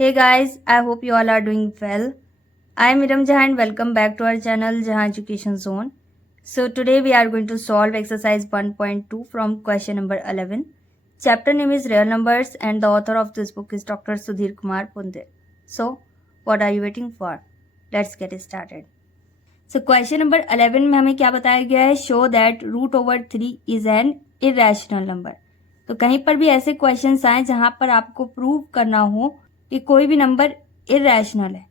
Hey guys, I hope you all are doing well. I am Iram Jahan and welcome back to our channel Jahan Education Zone. So today we are going to solve exercise 1.2 from question number 11. Chapter name is Real Numbers and the author of this book is Dr. Sudhir Kumar Punde. So what are you waiting for? Let's get started. So question number 11 में हमें क्या बताया गया है? Show that root over 3 is an irrational number. तो कहीं पर भी ऐसे क्वेश्चंस आए जहां पर आपको प्रूव करना हो कि कोई भी नंबर इरेशनल है,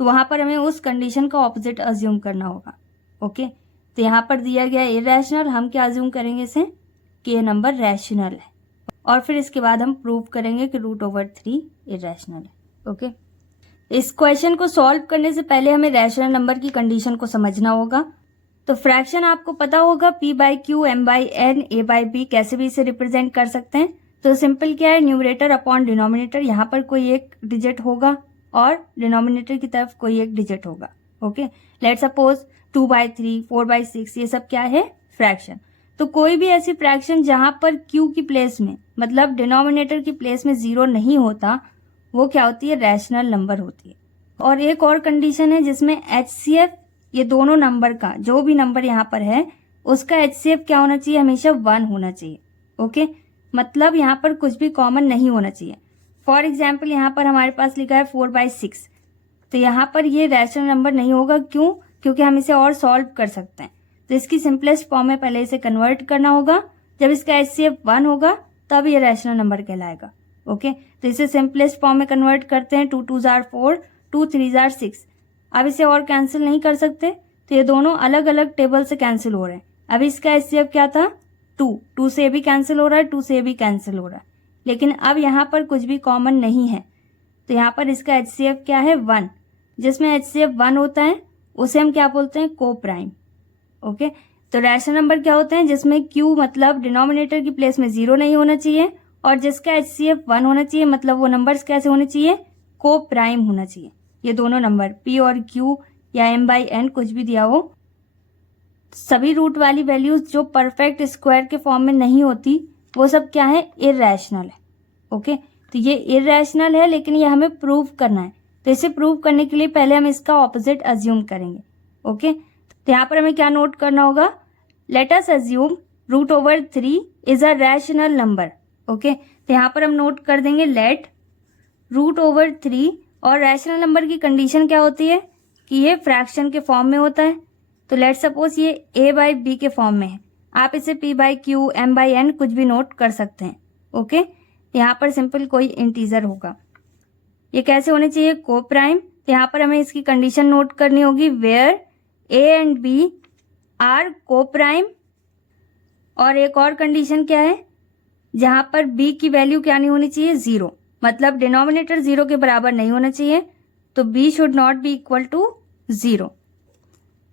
तो वहां पर हमें उस कंडीशन का ऑपोजिट अज्यूम करना होगा. ओके, तो यहाँ पर दिया गया इरेशनल, हम क्या अज्यूम करेंगे इसे कि ये नंबर रैशनल है और फिर इसके बाद हम प्रूव करेंगे कि रूट ओवर 3 इरेशनल है. ओके, इस क्वेश्चन को सॉल्व करने से पहले हमें रैशनल नंबर की कंडीशन को समझना होगा. तो फ्रैक्शन आपको पता होगा p by Q, m by n, a by b, कैसे भी इसे रिप्रेजेंट कर सकते हैं. तो सिंपल क्या है, न्यूमरेटर अपॉन डिनोमिनेटर, यहाँ पर कोई एक डिजिट होगा और डिनोमिनेटर की तरफ कोई एक डिजिट होगा. Okay, let suppose 2 by 3, 4 by 6, ये सब क्या है, फ्रैक्शन. तो कोई भी ऐसी फ्रैक्शन जहां पर q की प्लेस में, मतलब डिनोमिनेटर की प्लेस में 0 नहीं होता, वो क्या होती है, रैशनल नंबर होती है. और एक और कंडीशन है जिसमें HCF, ये दोनों नंबर का जो भी नंबर यहाँ पर है उसका HCF क्या होना चाहिए, हमेशा 1 होना चाहिए. ओके, मतलब यहाँ पर कुछ भी कॉमन नहीं होना चाहिए. फॉर एग्जाम्पल यहाँ पर हमारे पास लिखा है 4 बाई 6, तो यहाँ पर ये रैशनल नंबर नहीं होगा. क्यों? क्योंकि हम इसे और सॉल्व कर सकते हैं. तो इसकी सिंपलेस्ट फॉर्म में पहले इसे कन्वर्ट करना होगा. जब इसका HCF 1 होगा तब ये रैशनल नंबर कहलाएगा. ओके, तो इसे सिंपलेस्ट फॉर्म में कन्वर्ट करते हैं. 2 2 जार 4, 2 3 जार 6. अब इसे और कैंसिल नहीं कर सकते, तो ये दोनों अलग अलग टेबल से कैंसिल हो रहे हैं. अब इसका HCF क्या था, 2 से भी कैंसिल हो रहा है, 2 से भी कैंसिल हो रहा है. लेकिन अब यहाँ पर कुछ भी कॉमन नहीं है, तो यहाँ पर इसका HCF क्या है, 1. जिसमें HCF 1 होता है उसे हम क्या बोलते हैं, को प्राइम. ओके, तो रैशनल नंबर क्या होते हैं, जिसमें Q मतलब डिनोमिनेटर की प्लेस में 0 नहीं होना चाहिए और जिसका HCF 1 होना चाहिए, मतलब वो नंबर्स कैसे होने चाहिए, को प्राइम होना चाहिए. ये दोनों नंबर P और Q या m बाई n कुछ भी दिया हो, सभी रूट वाली वैल्यूज जो परफेक्ट स्क्वायर के फॉर्म में नहीं होती वो सब क्या है, इररेशनल है. ओके, तो ये इररेशनल है लेकिन ये हमें प्रूव करना है. तो इसे प्रूव करने के लिए पहले हम इसका ऑपोजिट अज्यूम करेंगे. ओके, तो यहाँ पर हमें क्या नोट करना होगा, let us assume root over 3 is a rational number. Okay, तो यहाँ पर हम नोट कर देंगे लेट रूट ओवर 3, और रैशनल नंबर की कंडीशन क्या होती है कि ये फ्रैक्शन के फॉर्म में होता है. तो लेट सपोज ये a बाई बी के फॉर्म में है. आप इसे p by Q, m by n कुछ भी नोट कर सकते हैं. ओके, यहाँ पर सिंपल कोई इंटीजर होगा. ये कैसे होने चाहिए, को प्राइम. तो यहाँ पर हमें इसकी कंडीशन नोट करनी होगी, where a and b are coprime. और एक और कंडीशन क्या है, जहां पर b की वैल्यू क्या नहीं होनी चाहिए, 0, मतलब डिनोमिनेटर 0 के बराबर नहीं होना चाहिए. तो b should not be equal to 0.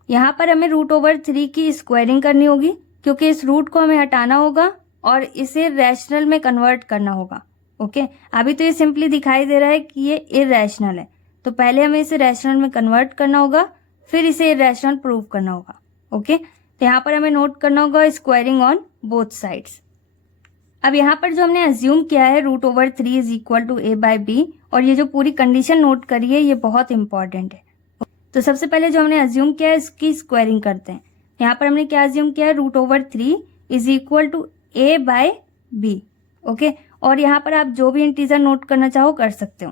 यहाँ पर हमें रूट ओवर 3 की स्क्वायरिंग करनी होगी क्योंकि इस रूट को हमें हटाना होगा और इसे रैशनल में कन्वर्ट करना होगा. ओके, अभी तो ये सिंपली दिखाई दे रहा है कि ये इररेशनल है, तो पहले हमें इसे रैशनल में कन्वर्ट करना होगा, फिर इसे इररेशनल प्रूव करना होगा. ओके, तो यहाँ पर हमें नोट करना होगा स्क्वायरिंग ऑन बोथ साइड्स. अब यहाँ पर जो हमने अज्यूम किया है root over 3 is equal to a by b, और ये जो पूरी कंडीशन नोट करी है ये बहुत इंपॉर्टेंट है. तो सबसे पहले जो हमने अज्यूम किया है इसकी स्क्वायरिंग करते हैं. यहाँ पर हमने क्या अज्यूम किया है, root over 3 is equal to a by b. Okay, और यहाँ पर आप जो भी इंटीजर नोट करना चाहो कर सकते हो.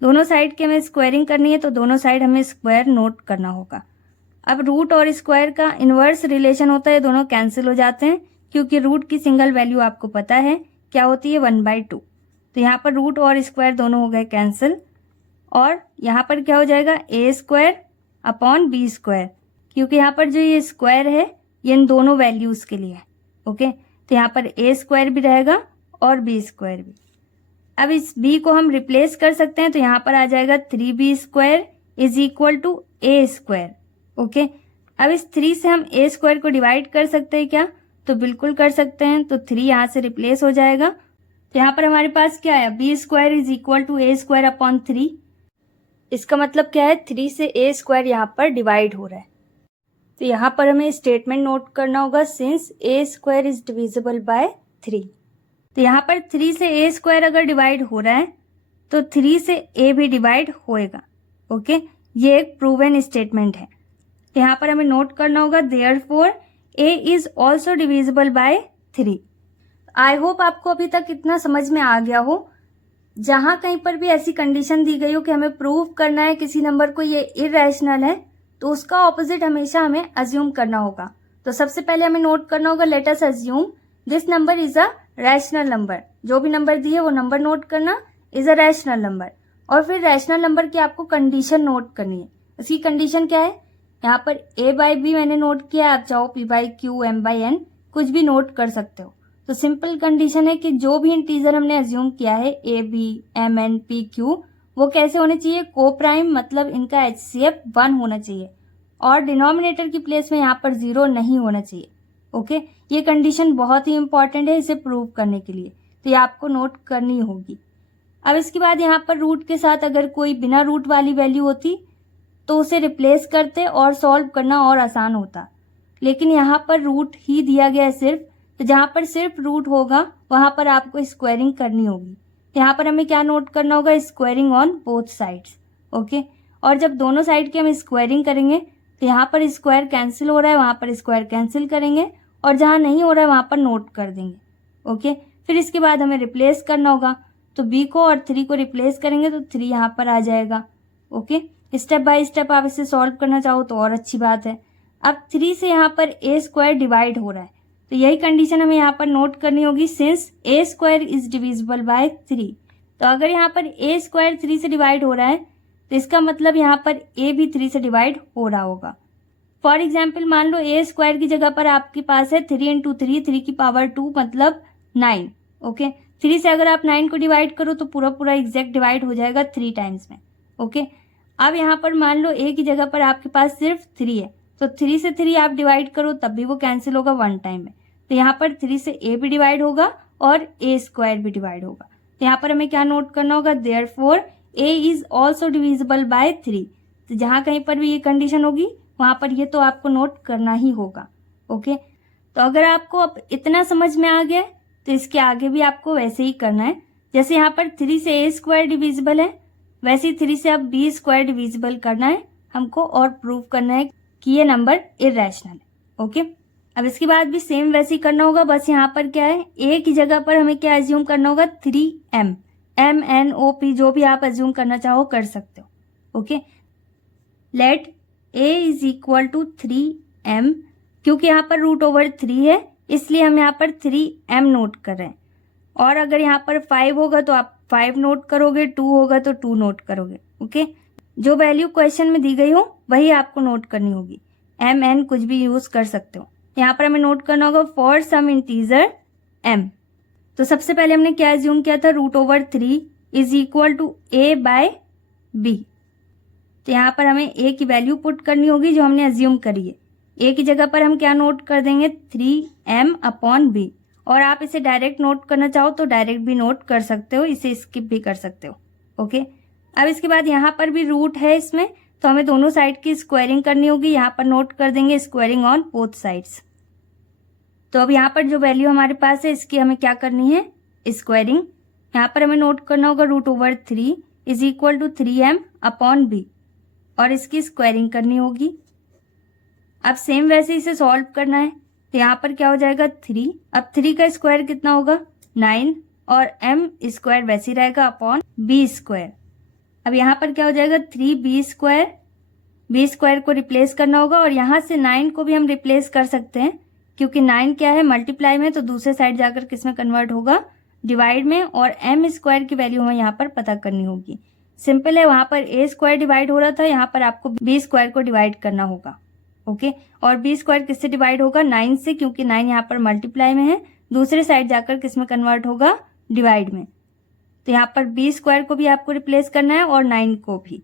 दोनों साइड की हमें स्क्वायरिंग करनी है, तो दोनों साइड हमें स्क्वायर नोट करना होगा. अब रूट और स्क्वायर का इनवर्स रिलेशन होता है, दोनों कैंसिल हो जाते हैं क्योंकि रूट की सिंगल वैल्यू आपको पता है क्या होती है, 1/2. तो यहाँ पर रूट और स्क्वायर दोनों हो गए कैंसिल, और यहाँ पर क्या हो जाएगा, a square upon b square, क्योंकि यहाँ पर जो ये स्क्वायर है ये इन दोनों वैल्यूज के लिए है. ओके, तो यहाँ पर a स्क्वायर भी रहेगा और b स्क्वायर भी. अब इस b को हम रिप्लेस कर सकते हैं, तो यहाँ पर आ जाएगा 3b square is equal to a square. Okay, अब इस 3 से हम a स्क्वायर को डिवाइड कर सकते हैं क्या, तो बिल्कुल कर सकते हैं. तो 3 यहाँ से रिप्लेस हो जाएगा. तो यहाँ पर हमारे पास क्या है, b square is equal to a square upon 3. इसका मतलब क्या है, 3 से a स्क्वायर यहाँ पर डिवाइड हो रहा है. तो यहाँ पर हमें स्टेटमेंट नोट करना होगा, since a square is divisible by 3. तो यहाँ पर 3 से a स्क्वायर अगर डिवाइड हो रहा है तो 3 से a भी डिवाइड होएगा। ओके, ये एक प्रूवन स्टेटमेंट है। यहाँ पर हमें नोट करना होगा therefore a is also divisible by 3। I hope आपको अभी तक इतना समझ में आ गया हो। जहां कहीं पर भी ऐसी कंडीशन दी गई हो कि हमें प्रूव करना है किसी नंबर को ये इरेशनल है, तो उसका ऑपोजिट हमेशा हमें अज्यूम करना होगा। तो सबसे पहले हमें नोट करना होगा let us assume this number is a rational number. जो भी नंबर दिए वो नंबर नोट करना, इज अ रैशनल नंबर। और फिर रैशनल नंबर की आपको कंडीशन नोट करनी है। इसकी कंडीशन क्या है, यहाँ पर a बाई बी मैंने नोट किया, आप चाहो p by Q m by n कुछ भी नोट कर सकते हो। तो सिंपल कंडीशन है कि जो भी इंटीजर हमने अज्यूम किया है a b m n p q वो कैसे होने चाहिए, को प्राइम, मतलब इनका HCF 1 होना चाहिए और डिनोमिनेटर की प्लेस में यहाँ पर 0 नहीं होना चाहिए। ओके, ये कंडीशन बहुत ही इंपॉर्टेंट है इसे प्रूव करने के लिए, तो ये आपको नोट करनी होगी। अब इसके बाद यहाँ पर रूट के साथ अगर कोई बिना रूट वाली वैल्यू होती तो उसे रिप्लेस करते और सॉल्व करना और आसान होता, लेकिन यहाँ पर रूट ही दिया गया है सिर्फ, तो जहाँ पर सिर्फ रूट होगा वहाँ पर आपको स्क्वायरिंग करनी होगी। यहाँ पर हमें क्या नोट करना होगा, squaring on both sides. Okay, और जब दोनों साइड की हम स्क्वायरिंग करेंगे तो यहाँ पर स्क्वायर कैंसिल हो रहा है, वहाँ पर स्क्वायर कैंसिल करेंगे और जहाँ नहीं हो रहा है वहाँ पर नोट कर देंगे। ओके, फिर इसके बाद हमें रिप्लेस करना होगा, तो b को और 3 को रिप्लेस करेंगे तो 3 यहाँ पर आ जाएगा। ओके, स्टेप बाय स्टेप आप इसे सॉल्व करना चाहो तो और अच्छी बात है। अब 3 से यहाँ पर a स्क्वायर डिवाइड हो रहा है, तो यही कंडीशन हमें यहाँ पर नोट करनी होगी, since a square is divisible by 3। तो अगर यहाँ पर a स्क्वायर 3 से डिवाइड हो रहा है तो इसका मतलब यहाँ पर a भी 3 से डिवाइड हो रहा होगा। फॉर एग्जाम्पल मान लो a स्क्वायर की जगह पर आपके पास है 3 इंटू 3 की पावर 2 मतलब 9। ओके, 3 से अगर आप 9 को डिवाइड करो तो पूरा पूरा एग्जैक्ट डिवाइड हो जाएगा 3 टाइम्स में। ओके, अब यहाँ पर मान लो a की जगह पर आपके पास सिर्फ 3 है, तो 3 से 3 आप डिवाइड करो तब भी वो कैंसिल होगा 1 टाइम में। तो यहाँ पर 3 से a भी डिवाइड होगा और a स्क्वायर भी डिवाइड होगा। तो यहाँ पर हमें क्या नोट करना होगा, therefore a is also divisible by 3। तो जहाँ कहीं पर भी ये कंडीशन होगी वहाँ पर ये तो आपको नोट करना ही होगा। ओके, तो अगर आपको अब इतना समझ में आ गया तो इसके आगे भी आपको वैसे ही करना है। जैसे यहाँ पर 3 से a स्क्वायर डिविजिबल है, वैसे ही 3 से अब b स्क्वायर डिविजिबल करना है हमको और प्रूव करना है कि ये नंबर इरेशनल है। ओके, अब इसके बाद भी सेम वैसे ही करना होगा, बस यहाँ पर क्या है, a की जगह पर हमें क्या एज्यूम करना होगा, 3m, m n o p जो भी आप एज्यूम करना चाहो कर सकते हो। Okay, let a is equal to 3m, क्योंकि यहाँ पर रूट ओवर 3 है इसलिए हम यहाँ पर 3m नोट कर रहे हैं। और अगर यहाँ पर 5 होगा तो आप 5 नोट करोगे, 2 होगा तो 2 नोट करोगे। ओके, जो वैल्यू क्वेश्चन में दी गई हो वही आपको नोट करनी होगी, m n कुछ भी यूज कर सकते हो। यहाँ पर हमें नोट करना होगा फॉर सम इंटीजर m। तो सबसे पहले हमने क्या एज्यूम किया था, root over 3 is equal to a by b। तो यहाँ पर हमें a की वैल्यू पुट करनी होगी जो हमने एज्यूम करी है। a की जगह पर हम क्या नोट कर देंगे, 3m अपॉन b। और आप इसे डायरेक्ट नोट करना चाहो तो डायरेक्ट भी नोट कर सकते हो, इसे स्किप भी कर सकते हो। ओके, अब इसके बाद यहाँ पर भी रूट है इसमें, तो हमें दोनों साइड की स्क्वायरिंग करनी होगी। यहाँ पर नोट कर देंगे स्क्वायरिंग ऑन बोथ साइड्स। तो अब यहाँ पर जो वैल्यू हमारे पास है इसकी हमें क्या करनी है, स्क्वायरिंग। यहाँ पर हमें नोट करना होगा root over 3 is equal to 3m upon b और इसकी स्क्वायरिंग करनी होगी। अब सेम वैसे इसे सॉल्व करना है, तो यहाँ पर क्या हो जाएगा 3। अब 3 का स्क्वायर कितना होगा 9 और m स्क्वायर वैसे ही रहेगा अपॉन b स्क्वायर। अब यहाँ पर क्या हो जाएगा 3b स्क्वायर, b स्क्वायर को रिप्लेस करना होगा और यहाँ से 9 को भी हम रिप्लेस कर सकते हैं क्योंकि 9 क्या है मल्टीप्लाई में, तो दूसरे साइड जाकर किस में कन्वर्ट होगा, डिवाइड में। और m स्क्वायर की वैल्यू हमें यहाँ पर पता करनी होगी। सिंपल है, वहां पर a स्क्वायर डिवाइड हो रहा था, यहाँ पर आपको b स्क्वायर को डिवाइड करना होगा। ओके, और b स्क्वायर किससे डिवाइड होगा, 9 से, क्योंकि 9 यहाँ पर मल्टीप्लाई में है, दूसरे साइड जाकर किस में कन्वर्ट होगा, डिवाइड में। तो यहाँ पर b स्क्वायर को भी आपको रिप्लेस करना है और 9 को भी।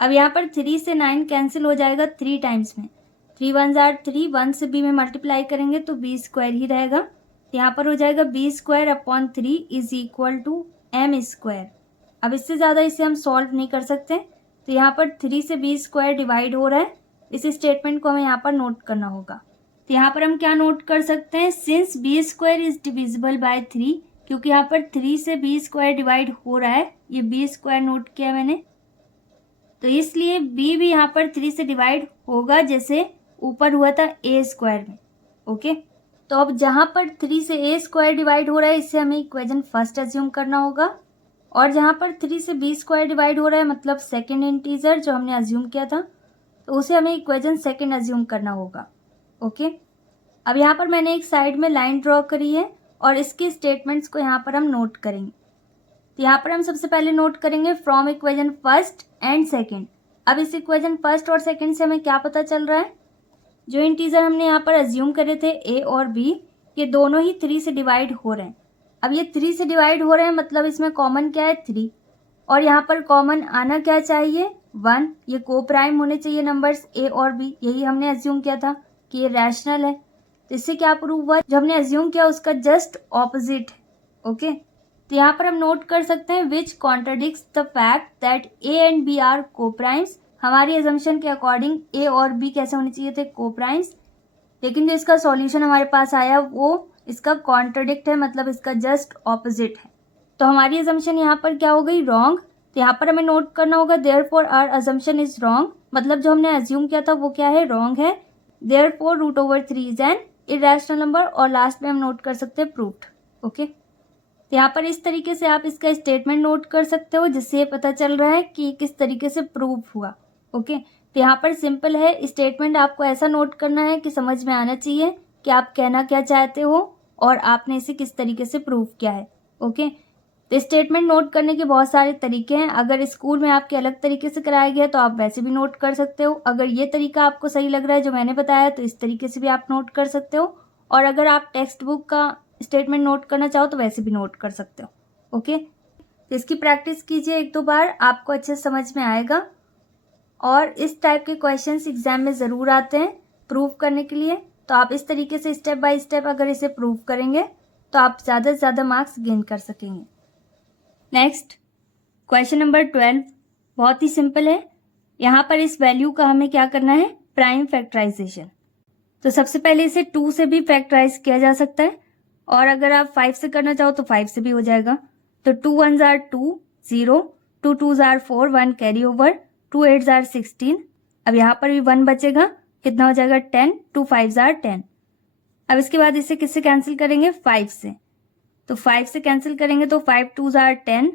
अब यहाँ पर 3 से 9 कैंसिल हो जाएगा 3 टाइम्स में, 3 1 जार 3, 1 से b में मल्टीप्लाई करेंगे तो b स्क्वायर ही रहेगा। तो यहाँ पर हो जाएगा b square upon 3 is equal to m square. अब इससे ज़्यादा इसे हम सॉल्व नहीं कर सकते, तो यहाँ पर 3 से b स्क्वायर डिवाइड हो रहा है, इस स्टेटमेंट को हमें यहाँ पर नोट करना होगा। तो यहाँ पर हम क्या नोट कर सकते हैं, since b square is divisible by 3, क्योंकि यहाँ पर 3 से b स्क्वायर डिवाइड हो रहा है ये बी स्क्वायर नोट किया मैंने, तो इसलिए बी भी यहाँ पर 3 से डिवाइड होगा जैसे ऊपर हुआ था ए स्क्वायर में। ओके, तो अब जहाँ पर 3 से ए स्क्वायर डिवाइड हो रहा है इससे हमें इक्वेशन फर्स्ट एज्यूम करना होगा, और जहाँ पर 3 से बी स्क्वायर डिवाइड हो रहा है मतलब सेकेंड इंटीजर जो हमने एज्यूम किया था, तो उसे हमें इक्वेशन सेकेंड एज्यूम करना होगा। ओके, अब यहाँ पर मैंने एक साइड में लाइन ड्रॉ करी है और इसके स्टेटमेंट्स को यहाँ पर हम नोट करेंगे। तो यहाँ पर हम सबसे पहले नोट करेंगे from equation first and second. अब इस इक्वेशन फर्स्ट और सेकेंड से हमें क्या पता चल रहा है, जो इंटीजर हमने यहाँ पर एज्यूम करे थे ए और बी, ये दोनों ही 3 से डिवाइड हो रहे हैं। अब ये 3 से डिवाइड हो रहे हैं मतलब इसमें कॉमन क्या है 3, और यहाँ पर कॉमन आना क्या चाहिए 1। ये को प्राइम होने चाहिए नंबर्स ए और बी, यही हमने एज्यूम किया था कि ये रैशनल है। तो इससे क्या प्रूव हुआ, जो हमने एज्यूम किया उसका जस्ट ऑपोजिट है। ओके, तो यहाँ पर हम नोट कर सकते हैं which contradicts the fact that A and B are coprimes. हमारी एजम्पशन के अकॉर्डिंग ए और बी कैसे होने चाहिए थे, को प्राइम्स, लेकिन जो इसका सॉल्यूशन हमारे पास आया वो इसका कॉन्ट्रडिक्ट है, मतलब इसका जस्ट ऑपोजिट है। तो हमारी एजम्पशन यहाँ पर क्या हो गई, रॉन्ग। तो यहाँ पर हमें नोट करना होगा therefore our assumption is wrong, मतलब जो हमने एज्यूम किया था वो क्या है, रॉन्ग है। Therefore √3 is an irrational number, और लास्ट में हम नोट कर सकते हैं प्रूव्ड। ओके, तो यहाँ पर इस तरीके से आप इसका स्टेटमेंट नोट कर सकते हो जिससे ये पता चल रहा है कि किस तरीके से प्रूव हुआ। ओके, तो यहाँ पर सिंपल है, स्टेटमेंट आपको ऐसा नोट करना है कि समझ में आना चाहिए कि आप कहना क्या चाहते हो और आपने इसे किस तरीके से प्रूव किया है। ओके, तो स्टेटमेंट नोट करने के बहुत सारे तरीके हैं। अगर स्कूल में आपके अलग तरीके से कराया गया तो आप वैसे भी नोट कर सकते हो। अगर ये तरीका आपको सही लग रहा है जो मैंने बताया तो इस तरीके से भी आप नोट कर सकते हो, और अगर आप टेक्स्ट बुक का स्टेटमेंट नोट करना चाहो तो वैसे भी नोट कर सकते हो। ओके, तो इसकी प्रैक्टिस कीजिए 1-2 बार, आपको अच्छे से समझ में आएगा। और इस टाइप के क्वेश्चंस एग्जाम में ज़रूर आते हैं प्रूव करने के लिए, तो आप इस तरीके से स्टेप बाय स्टेप अगर इसे प्रूव करेंगे तो आप ज़्यादा से ज़्यादा मार्क्स गेन कर सकेंगे। नेक्स्ट क्वेश्चन नंबर 12 बहुत ही सिंपल है। यहाँ पर इस वैल्यू का हमें क्या करना है, प्राइम फैक्टराइजेशन। तो सबसे पहले इसे 2 से भी फैक्टराइज किया जा सकता है, और अगर आप 5 से करना चाहो तो 5 से भी हो जाएगा। तो 2 1s are 2 0, 2 2s are 4 1 carry over, 2 8s are 16। अब यहाँ पर भी 1 बचेगा, कितना हो जाएगा 10, 2 5s are 10। अब इसके बाद इसे किससे कैंसिल करेंगे, 5 से। तो 5 से कैंसिल करेंगे तो 5 2s are 10।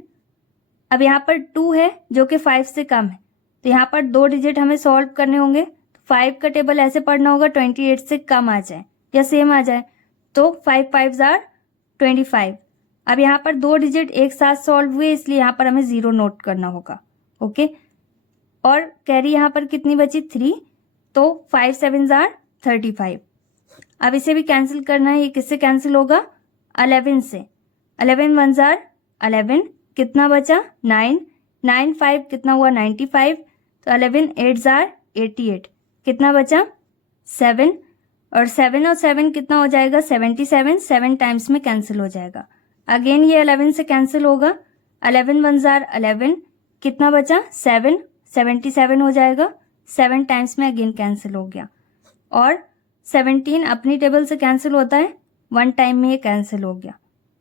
अब यहाँ पर 2 है जो कि 5 से कम है, तो यहाँ पर 2 डिजिट हमें सॉल्व करने होंगे। 5 का टेबल ऐसे पढ़ना होगा 28 से कम आ जाए या सेम आ जाए, तो 5 5s are 25। अब यहाँ पर 2 डिजिट एक साथ सॉल्व हुए इसलिए यहाँ पर हमें 0 नोट करना होगा। ओके, और कैरी यहाँ पर कितनी बची 3, तो 5 7s are 35। अब इसे भी कैंसिल करना है, ये किससे कैंसिल होगा, 11 से। 11 1s are 11, कितना बचा 9, 9 5 कितना हुआ 95, तो 11 8s are 88, कितना बचा 7, और 7 और 7 कितना हो जाएगा 77, 7 टाइम्स में कैंसिल हो जाएगा। अगेन ये 11 से कैंसिल होगा, 11 1s are 11, कितना बचा 7, 77 हो जाएगा, 7 टाइम्स में अगेन कैंसिल हो गया। और 17 अपनी टेबल से कैंसिल होता है, 1 टाइम में ये कैंसिल हो गया।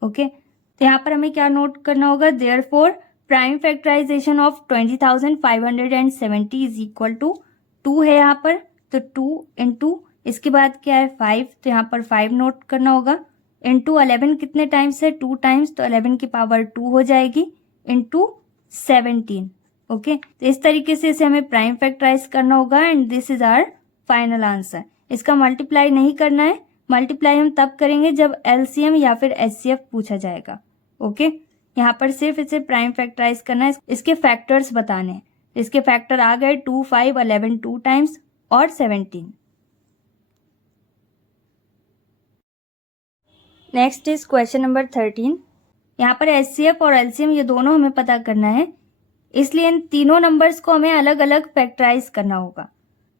ओके, तो यहाँ पर हमें क्या नोट करना होगा, therefore prime factorization of 20,570 is equal to 2 है यहाँ पर, तो 2 इंटू इसके बाद क्या है 5, तो यहाँ पर 5 नोट करना होगा, इंटू 11 कितने टाइम्स है 2 टाइम्स, तो 11 की पावर 2 हो जाएगी, इंटू 17। ओके, तो इस तरीके से इसे हमें प्राइम फैक्टराइज करना होगा, and this is our final answer. इसका मल्टीप्लाई नहीं करना है, मल्टीप्लाई हम तब करेंगे जब एलसीएम या फिर एचसीएफ पूछा जाएगा। ओके, यहाँ पर सिर्फ इसे प्राइम फैक्टराइज करना है, इसके फैक्टर्स बताने हैं। इसके फैक्टर आ गए 2 5 11 2 टाइम्स और 17। Next is question number 13। यहाँ पर एचसीएफ और एलसीएम ये दोनों हमें पता करना है, इसलिए इन तीनों नंबर्स को हमें अलग अलग फैक्टराइज करना होगा।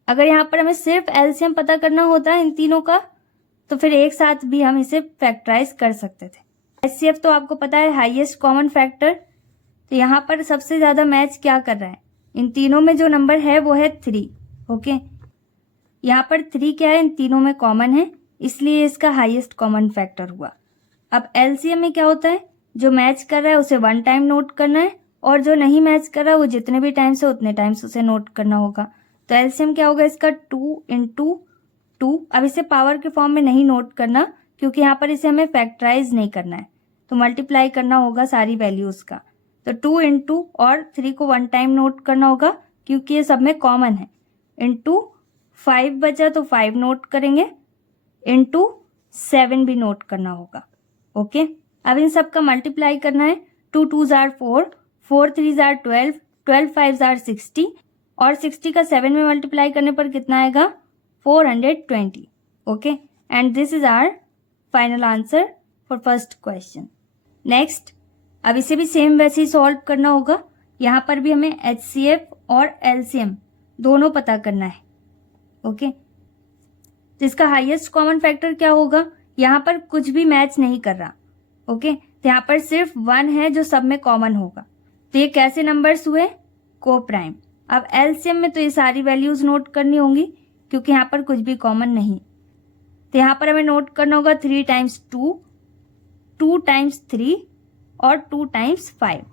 अगर यहाँ पर हमें सिर्फ एलसीएम पता करना होता इन तीनों का तो फिर एक साथ भी हम इसे फैक्टराइज कर सकते थे। एचसीएफ तो आपको पता है हाईएस्ट कॉमन फैक्टर, तो यहाँ पर सबसे ज़्यादा मैच क्या कर रहा है, इन तीनों में जो नंबर है वो है 3। ओके, यहाँ पर 3 क्या है, इन तीनों में कॉमन है, इसलिए इसका हाईएस्ट कॉमन फैक्टर हुआ। अब एलसीएम में क्या होता है, जो मैच कर रहा है उसे 1 टाइम नोट करना है और जो नहीं मैच कर रहा वो जितने भी टाइम्स है उतने टाइम्स उसे नोट करना होगा। तो एलसीएम क्या होगा इसका 2 × 2। अब इसे पावर के फॉर्म में नहीं नोट करना क्योंकि यहाँ पर इसे हमें फैक्टराइज नहीं करना है, तो मल्टीप्लाई करना होगा सारी वैल्यूज का। तो 2 × और 3 को 1 टाइम नोट करना होगा क्योंकि ये सब में कॉमन है। इंटू 5 बचा तो 5 नोट करेंगे, इंटू 7 भी नोट करना होगा। ओके, अब इन सब का मल्टीप्लाई करना है। 2 2s are 4, 4 3s are 12, 12 5s are 60 और 60 का 7 में मल्टीप्लाई करने पर कितना आएगा 420। Okay, and this is our final answer for first question. Next, अब इसे भी सेम वैसे ही सॉल्व करना होगा। यहाँ पर भी हमें HCF और LCM दोनों पता करना है। ओके, जिसका हाईएस्ट कॉमन फैक्टर क्या होगा, यहाँ पर कुछ भी मैच नहीं कर रहा। ओके, तो यहाँ पर सिर्फ 1 है जो सब में कॉमन होगा। तो ये कैसे नंबर्स हुए, को प्राइम। अब एलसीएम में तो ये सारी वैल्यूज नोट करनी होंगी क्योंकि यहाँ पर कुछ भी कॉमन नहीं। तो यहाँ पर हमें नोट करना होगा 3 × 2, 2 × 3 और 2 × 5।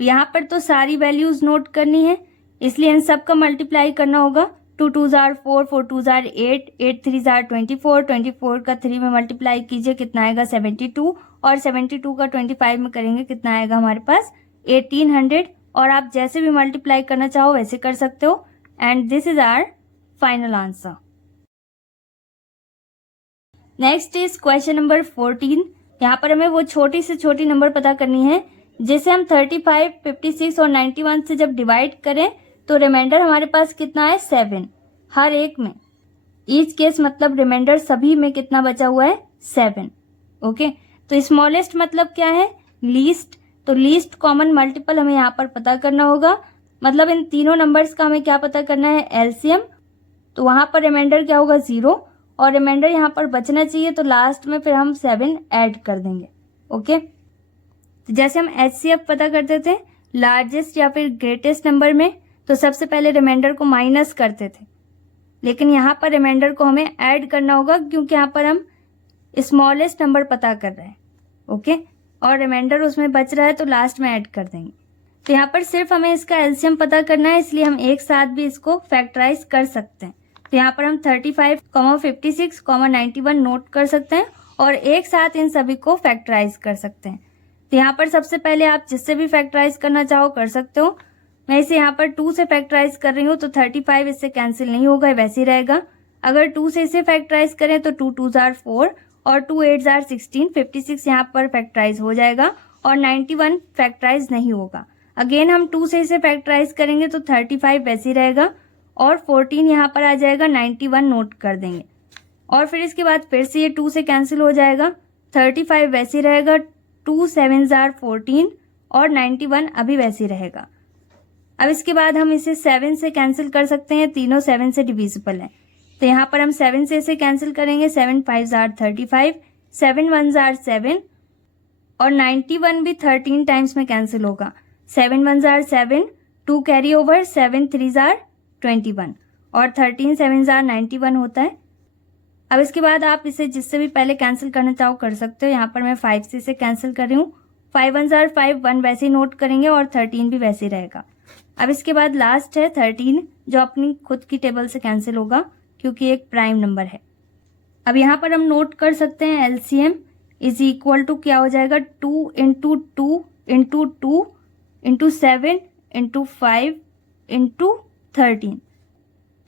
यहाँ पर तो सारी वैल्यूज नोट करनी है, इसलिए इन सब का मल्टीप्लाई करना होगा। 2 2s are 4, 4 2s are 8, 8 3s are 24, 24 का 3 में मल्टीप्लाई कीजिए कितना आएगा 72 और 72 का 25 में करेंगे कितना आएगा हमारे पास 1800। और आप जैसे भी मल्टीप्लाई करना चाहो वैसे कर सकते हो। And this is our final answer. Next is question number 14। यहाँ पर हमें वो छोटी से छोटी नंबर पता करनी है जिसे हम 35, 56 और 91 से जब डिवाइड करें तो रिमाइंडर हमारे पास कितना है 7 हर एक में। ईच केस मतलब रिमाइंडर सभी में कितना बचा हुआ है 7। ओके, तो स्मॉलेस्ट मतलब क्या है लीस्ट। तो लीस्ट कॉमन मल्टीपल हमें यहाँ पर पता करना होगा। मतलब इन तीनों नंबर्स का हमें क्या पता करना है एलसीएम। तो वहां पर रिमाइंडर क्या होगा 0 और रिमाइंडर यहाँ पर बचना चाहिए, तो लास्ट में फिर हम 7 ऐड कर देंगे। ओके, तो जैसे हम एचसीएफ पता करते थे लार्जेस्ट या फिर ग्रेटेस्ट नंबर में, तो सबसे पहले रिमाइंडर को माइनस करते थे, लेकिन यहाँ पर रिमाइंडर को हमें ऐड करना होगा क्योंकि यहाँ पर हम स्मॉलेस्ट नंबर पता कर रहे हैं। ओके, और रिमाइंडर उसमें बच रहा है तो लास्ट में ऐड कर देंगे। तो यहाँ पर सिर्फ हमें इसका एलसीएम पता करना है, इसलिए हम एक साथ भी इसको फैक्टराइज कर सकते हैं। तो यहाँ पर हम 35, 56, 91 नोट कर सकते हैं और एक साथ इन सभी को फैक्टराइज कर सकते हैं। तो यहाँ पर सबसे पहले आप जिससे भी फैक्टराइज करना चाहो कर सकते हो। मैं इसे यहाँ पर 2 से फैक्टराइज कर रही हूँ तो 35 इससे कैंसिल नहीं होगा, वैसे ही रहेगा। अगर 2 से इसे फैक्टराइज करें तो 2 2s are 4 और 2 8s are 16, 56 यहाँ पर फैक्टराइज हो जाएगा और 91 फैक्टराइज नहीं होगा। अगेन हम 2 से इसे फैक्टराइज करेंगे तो 35 वैसे ही रहेगा और 14 यहाँ पर आ जाएगा, 91 नोट कर देंगे और फिर इसके बाद फिर से ये 2 से कैंसिल हो जाएगा, 35 वैसे ही रहेगा, 2 7s are 14 और 91 अभी वैसे ही रहेगा। अब इसके बाद हम इसे 7 से कैंसिल कर सकते हैं, तीनों 7 से डिविजिबल है। तो यहाँ पर हम 7 से इसे कैंसिल करेंगे, 7 5s are 35, 7 1s are 7 और 91 भी 13 टाइम्स में कैंसिल होगा। 7 1s are 7, 2 carry over, 7 3s are 21 और 13 7s are 91 होता है। अब इसके बाद आप इसे जिससे भी पहले कैंसिल करना चाहो कर सकते हो। यहाँ पर मैं 5 से इसे कैंसिल कर रही हूँ। 5 1s are 5, 1 वैसे ही नोट करेंगे और 13 भी वैसे ही रहेगा। अब इसके बाद लास्ट है 13 जो अपनी खुद की टेबल से कैंसिल होगा क्योंकि एक प्राइम नंबर है। अब यहाँ पर हम नोट कर सकते हैं एलसीएम इज इक्वल टू क्या हो जाएगा 2 × 2 × 2 × 7 × 5 × 13।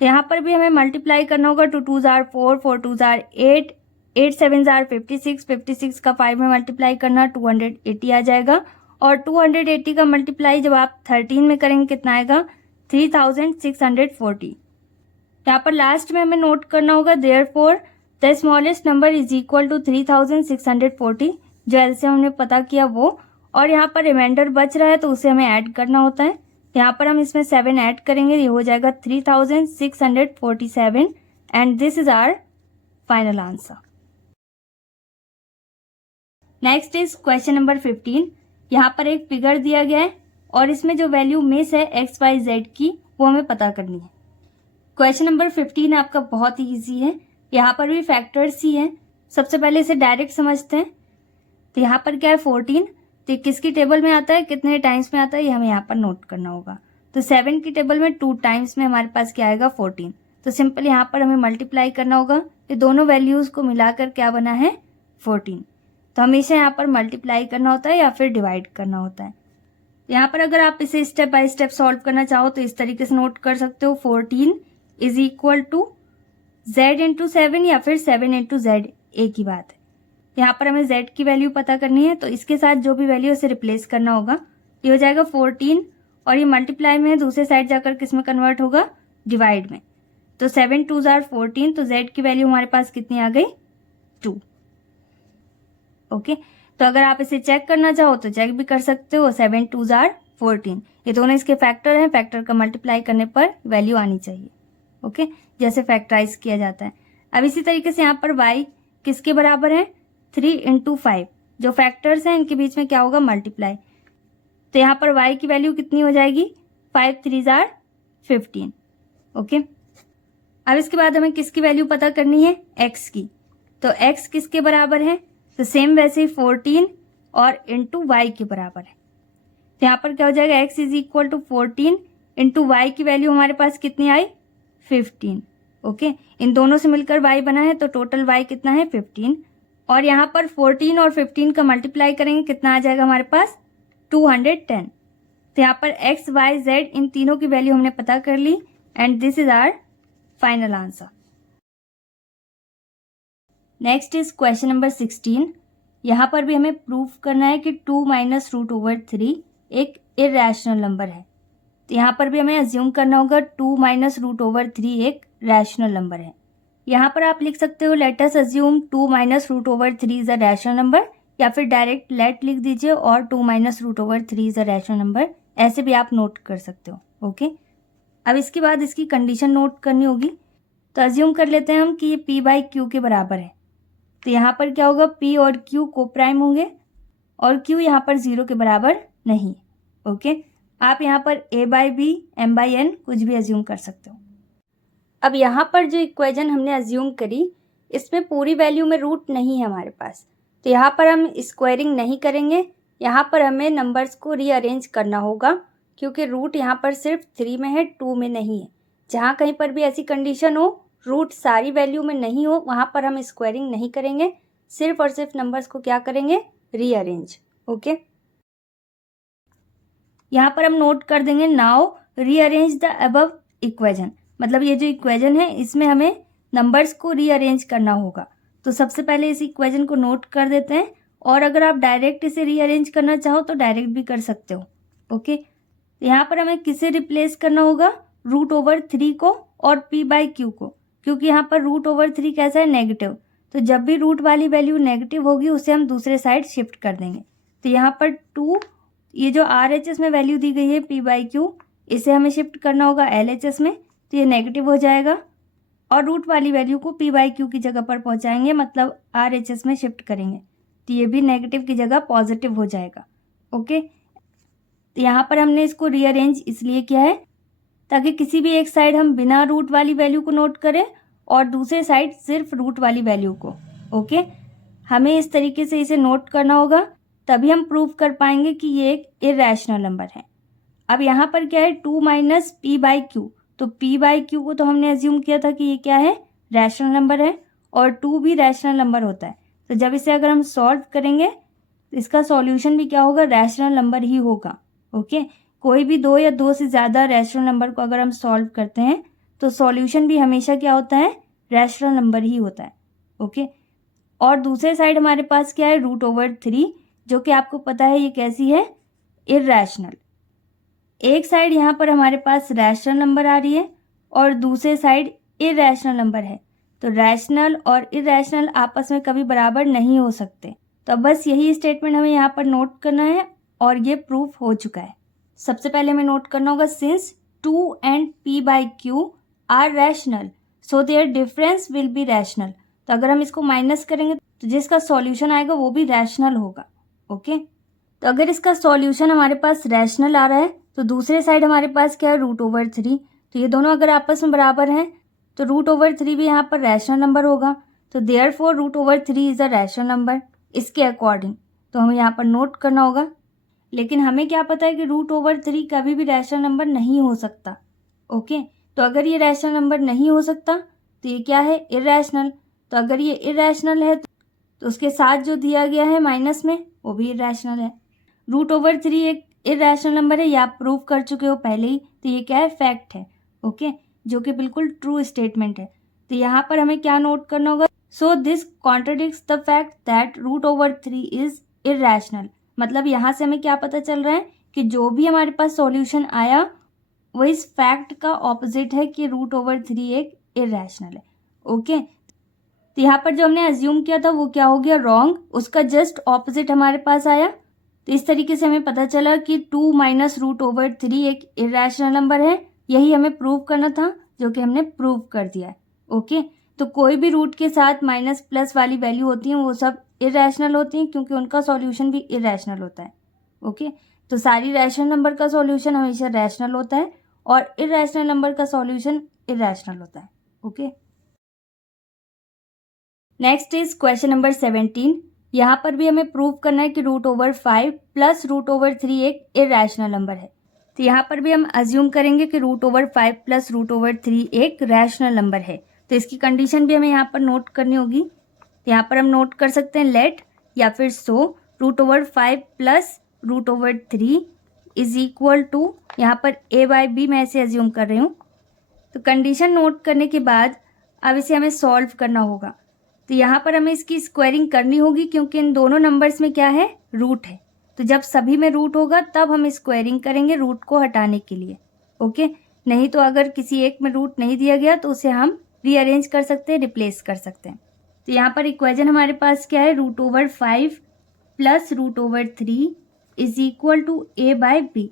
तो यहाँ पर भी हमें मल्टीप्लाई करना होगा। 2 2s are 4, 4 2s are 8, 8 7s are 56, 56 का 5 में मल्टीप्लाई करना 280 आ जाएगा और 280 का मल्टीप्लाई जब आप 13 में करेंगे कितना आएगा 3640। यहाँ पर लास्ट में हमें नोट करना होगा therefore the smallest number is equal to 3640 जो एलसीएम हमने पता किया वो, और यहाँ पर रिमाइंडर बच रहा है तो उसे हमें ऐड करना होता है। यहाँ पर हम इसमें 7 ऐड करेंगे, ये हो जाएगा 3647 and this is our final answer. Next is question number 15। यहाँ पर एक फिगर दिया गया है और इसमें जो वैल्यू मिस है एक्स वाई जेड की वो हमें पता करनी है। क्वेश्चन नंबर 15 आपका बहुत ही ईजी है, यहाँ पर भी फैक्टर्स ही हैं। सबसे पहले इसे डायरेक्ट समझते हैं। तो यहाँ पर क्या है 14, तो किसकी टेबल में आता है, कितने टाइम्स में आता है, ये हमें यहाँ पर नोट करना होगा। तो 7 की टेबल में 2 टाइम्स में हमारे पास क्या आएगा 14। तो सिंपल यहाँ पर हमें मल्टीप्लाई करना होगा, ये दोनों वैल्यूज़ को मिलाकर क्या बना है 14। तो हमेशा यहाँ पर मल्टीप्लाई करना होता है या फिर डिवाइड करना होता है। यहाँ पर अगर आप इसे स्टेप बाय स्टेप सॉल्व करना चाहो तो इस तरीके से नोट कर सकते हो, 14 is equal to z into 7 या फिर 7 इंटू z, एक ही बात है। यहाँ पर हमें z की वैल्यू पता करनी है, तो इसके साथ जो भी वैल्यू उसे रिप्लेस करना होगा। ये हो जाएगा 14 और ये मल्टीप्लाई में है, दूसरे साइड जाकर किस में कन्वर्ट होगा, डिवाइड में। तो 7 2 जार 14, तो z की वैल्यू हमारे पास कितनी आ गई 2। ओके, तो अगर आप इसे चेक करना चाहो तो चेक भी कर सकते हो, 7 2 जार 14, ये दोनों इसके फैक्टर हैं, फैक्टर का मल्टीप्लाई करने पर वैल्यू आनी चाहिए। ओके, जैसे फैक्टराइज किया जाता है। अब इसी तरीके से यहाँ पर y किसके बराबर है 3 इंटू 5, जो फैक्टर्स हैं इनके बीच में क्या होगा मल्टीप्लाई। तो यहाँ पर y की वैल्यू कितनी हो जाएगी 5 3 जार 15। ओके, अब इसके बाद हमें किसकी वैल्यू पता करनी है, x की। तो x किसके बराबर है, तो सेम वैसे ही 14 और इंटू वाई के बराबर है। तो यहाँ पर क्या हो जाएगा x is equal to 14 into y की वैल्यू हमारे पास कितनी आई 15। ओके, इन दोनों से मिलकर y बना है, तो टोटल y कितना है 15। और यहाँ पर 14 और 15 का मल्टीप्लाई करेंगे, कितना आ जाएगा हमारे पास 210। तो यहाँ पर x y z इन तीनों की वैल्यू हमने पता कर ली and this is our final answer. Next is question number 16। यहाँ पर भी हमें प्रूफ करना है कि 2 माइनस रूट ओवर 3 एक इरेशनल नंबर है। तो यहाँ पर भी हमें अज्यूम करना होगा 2 माइनस रूट ओवर 3 एक रैशनल नंबर है। यहाँ पर आप लिख सकते हो let us assume 2 minus root over 3 is a rational number, या फिर डायरेक्ट लेट लिख दीजिए और 2 minus root over 3 is a rational number, ऐसे भी आप नोट कर सकते हो। ओके, अब इसके बाद इसकी कंडीशन नोट करनी होगी। तो अज्यूम कर लेते हैं हम कि ये p बाई क्यू के बराबर है। तो यहाँ पर क्या होगा p और q को प्राइम होंगे और q यहाँ पर 0 के बराबर नहीं। ओके, आप यहाँ पर a by b m by n कुछ भी अज्यूम कर सकते हो। अब यहाँ पर जो इक्वेशन हमने अज्यूम करी इसमें पूरी वैल्यू में रूट नहीं है हमारे पास, तो यहाँ पर हम स्क्वायरिंग नहीं करेंगे। यहाँ पर हमें नंबर्स को रीअरेंज करना होगा, क्योंकि रूट यहाँ पर सिर्फ 3 में है, 2 में नहीं है। जहाँ कहीं पर भी ऐसी कंडीशन हो रूट सारी वैल्यू में नहीं हो, वहाँ पर हम स्क्वायरिंग नहीं करेंगे, सिर्फ और सिर्फ नंबर्स को क्या करेंगे रीअरेंज। ओके, यहाँ पर हम नोट कर देंगे now rearrange the above equation, मतलब ये जो इक्वेशन है इसमें हमें नंबर्स को रीअरेंज करना होगा। तो सबसे पहले इस इक्वेशन को नोट कर देते हैं, और अगर आप डायरेक्ट इसे रीअरेंज करना चाहो तो डायरेक्ट भी कर सकते हो। ओके, यहाँ पर हमें किसे रिप्लेस करना होगा, रूट ओवर 3 को और p बाई क्यू को, क्योंकि यहाँ पर रूट ओवर 3 कैसा है नेगेटिव, तो जब भी रूट वाली वैल्यू नेगेटिव होगी उसे हम दूसरे साइड शिफ्ट कर देंगे। तो यहाँ पर 2, ये जो RHS में वैल्यू दी गई है p बाई क्यू, इसे हमें शिफ्ट करना होगा LHS में, तो ये नेगेटिव हो जाएगा, और रूट वाली वैल्यू को p बाई क्यू की जगह पर पहुँचाएंगे, मतलब RHS में शिफ्ट करेंगे, तो ये भी नेगेटिव की जगह पॉजिटिव हो जाएगा। ओके, तो यहाँ पर हमने इसको रीअरेंज इसलिए किया है ताकि किसी भी एक साइड हम बिना रूट वाली वैल्यू को नोट करें और दूसरे साइड सिर्फ रूट वाली वैल्यू को। ओके, हमें इस तरीके से इसे नोट करना होगा, तभी हम प्रूव कर पाएंगे कि ये एक इरेशनल नंबर है। अब यहाँ पर क्या है 2 माइनस पी बाई क्यू, तो p बाई क्यू को तो हमने अज्यूम किया था कि ये क्या है रैशनल नंबर है, और 2 भी रैशनल नंबर होता है। तो जब इसे अगर हम सॉल्व करेंगे तो इसका सॉल्यूशन भी क्या होगा रैशनल नंबर ही होगा। ओके, कोई भी 2 या 2 से ज़्यादा रैशनल नंबर को अगर हम सॉल्व करते हैं तो सॉल्यूशन भी हमेशा क्या होता है रैशनल नंबर ही होता है। ओके, और दूसरे साइड हमारे पास क्या है रूट ओवर 3, जो कि आपको पता है ये कैसी है इरैशनल। एक साइड यहाँ पर हमारे पास रैशनल नंबर आ रही है और दूसरे साइड इरैशनल नंबर है, तो रैशनल और इरैशनल आपस में कभी बराबर नहीं हो सकते। तो बस यही स्टेटमेंट हमें यहाँ पर नोट करना है और ये प्रूफ हो चुका है। सबसे पहले हमें नोट करना होगा since 2 and p by q are rational so their difference will be rational. तो अगर हम इसको माइनस करेंगे तो जिसका सॉल्यूशन आएगा वो भी रैशनल होगा। ओके, तो अगर इसका सॉल्यूशन हमारे पास रैशनल आ रहा है तो दूसरे साइड हमारे पास क्या है रूट ओवर 3, तो ये दोनों अगर आपस में बराबर हैं तो रूट ओवर 3 भी यहाँ पर रैशनल नंबर होगा, तो therefore root over 3 is a rational number. इसके अकॉर्डिंग तो हमें यहाँ पर नोट करना होगा लेकिन हमें क्या पता है कि √3 कभी भी रैशनल नंबर नहीं हो सकता। ओके, तो अगर ये रैशनल नंबर नहीं हो सकता तो ये क्या है, इरैशनल। तो अगर ये इरैशनल है तो उसके साथ जो दिया गया है माइनस में वो भी इरैशनल है। √3 एक इरैशनल नंबर है, ये आप प्रूव कर चुके हो पहले ही, तो ये क्या है, फैक्ट है। ओके, जो कि बिल्कुल ट्रू स्टेटमेंट है। तो यहाँ पर हमें क्या नोट करना होगा, so this contradicts the fact that √3 is irrational. मतलब यहाँ से हमें क्या पता चल रहा है कि जो भी हमारे पास सॉल्यूशन आया वो इस फैक्ट का ऑपोजिट है कि √3 एक इरैशनल है। ओके, तो यहाँ पर जो हमने अज्यूम किया था वो क्या हो गया, रॉन्ग, उसका जस्ट ऑपोजिट हमारे पास आया। तो इस तरीके से हमें पता चला कि 2 माइनस √3 एक इरैशनल नंबर है। यही हमें प्रूव करना था, जो कि हमने प्रूव कर दिया है। ओके, तो कोई भी रूट के साथ माइनस प्लस वाली वैल्यू होती हैं वो सब इरैशनल होती हैं, क्योंकि उनका सॉल्यूशन भी इरैशनल होता है। ओके, तो सारी रैशनल नंबर का सॉल्यूशन हमेशा रैशनल होता है और इरैशनल नंबर का सॉल्यूशन इरैशनल होता है। Okay, next is question number 17। यहाँ पर भी हमें प्रूव करना है कि √5 प्लस √3 एक इरैशनल नंबर है। तो यहाँ पर भी हम अज्यूम करेंगे कि √5 प्लस √3 एक रैशनल नंबर है। तो इसकी कंडीशन भी हमें यहाँ पर नोट करनी होगी। तो यहाँ पर हम नोट कर सकते हैं लेट या फिर सो √5 प्लस √3 इज इक्वल टू, यहाँ पर a/b मैं ऐसे अज्यूम कर रही हूँ। तो कंडीशन नोट करने के बाद अब इसे हमें सॉल्व करना होगा। तो यहाँ पर हमें इसकी स्क्वायरिंग करनी होगी, क्योंकि इन दोनों नंबर्स में क्या है, रूट है। तो जब सभी में रूट होगा तब हम स्क्वायरिंग करेंगे रूट को हटाने के लिए। ओके, नहीं तो अगर किसी एक में रूट नहीं दिया गया तो उसे हम रीअरेंज कर सकते हैं, रिप्लेस कर सकते हैं। तो यहाँ पर इक्वेशन हमारे पास क्या है, √5 plus √3 is equal to a/b।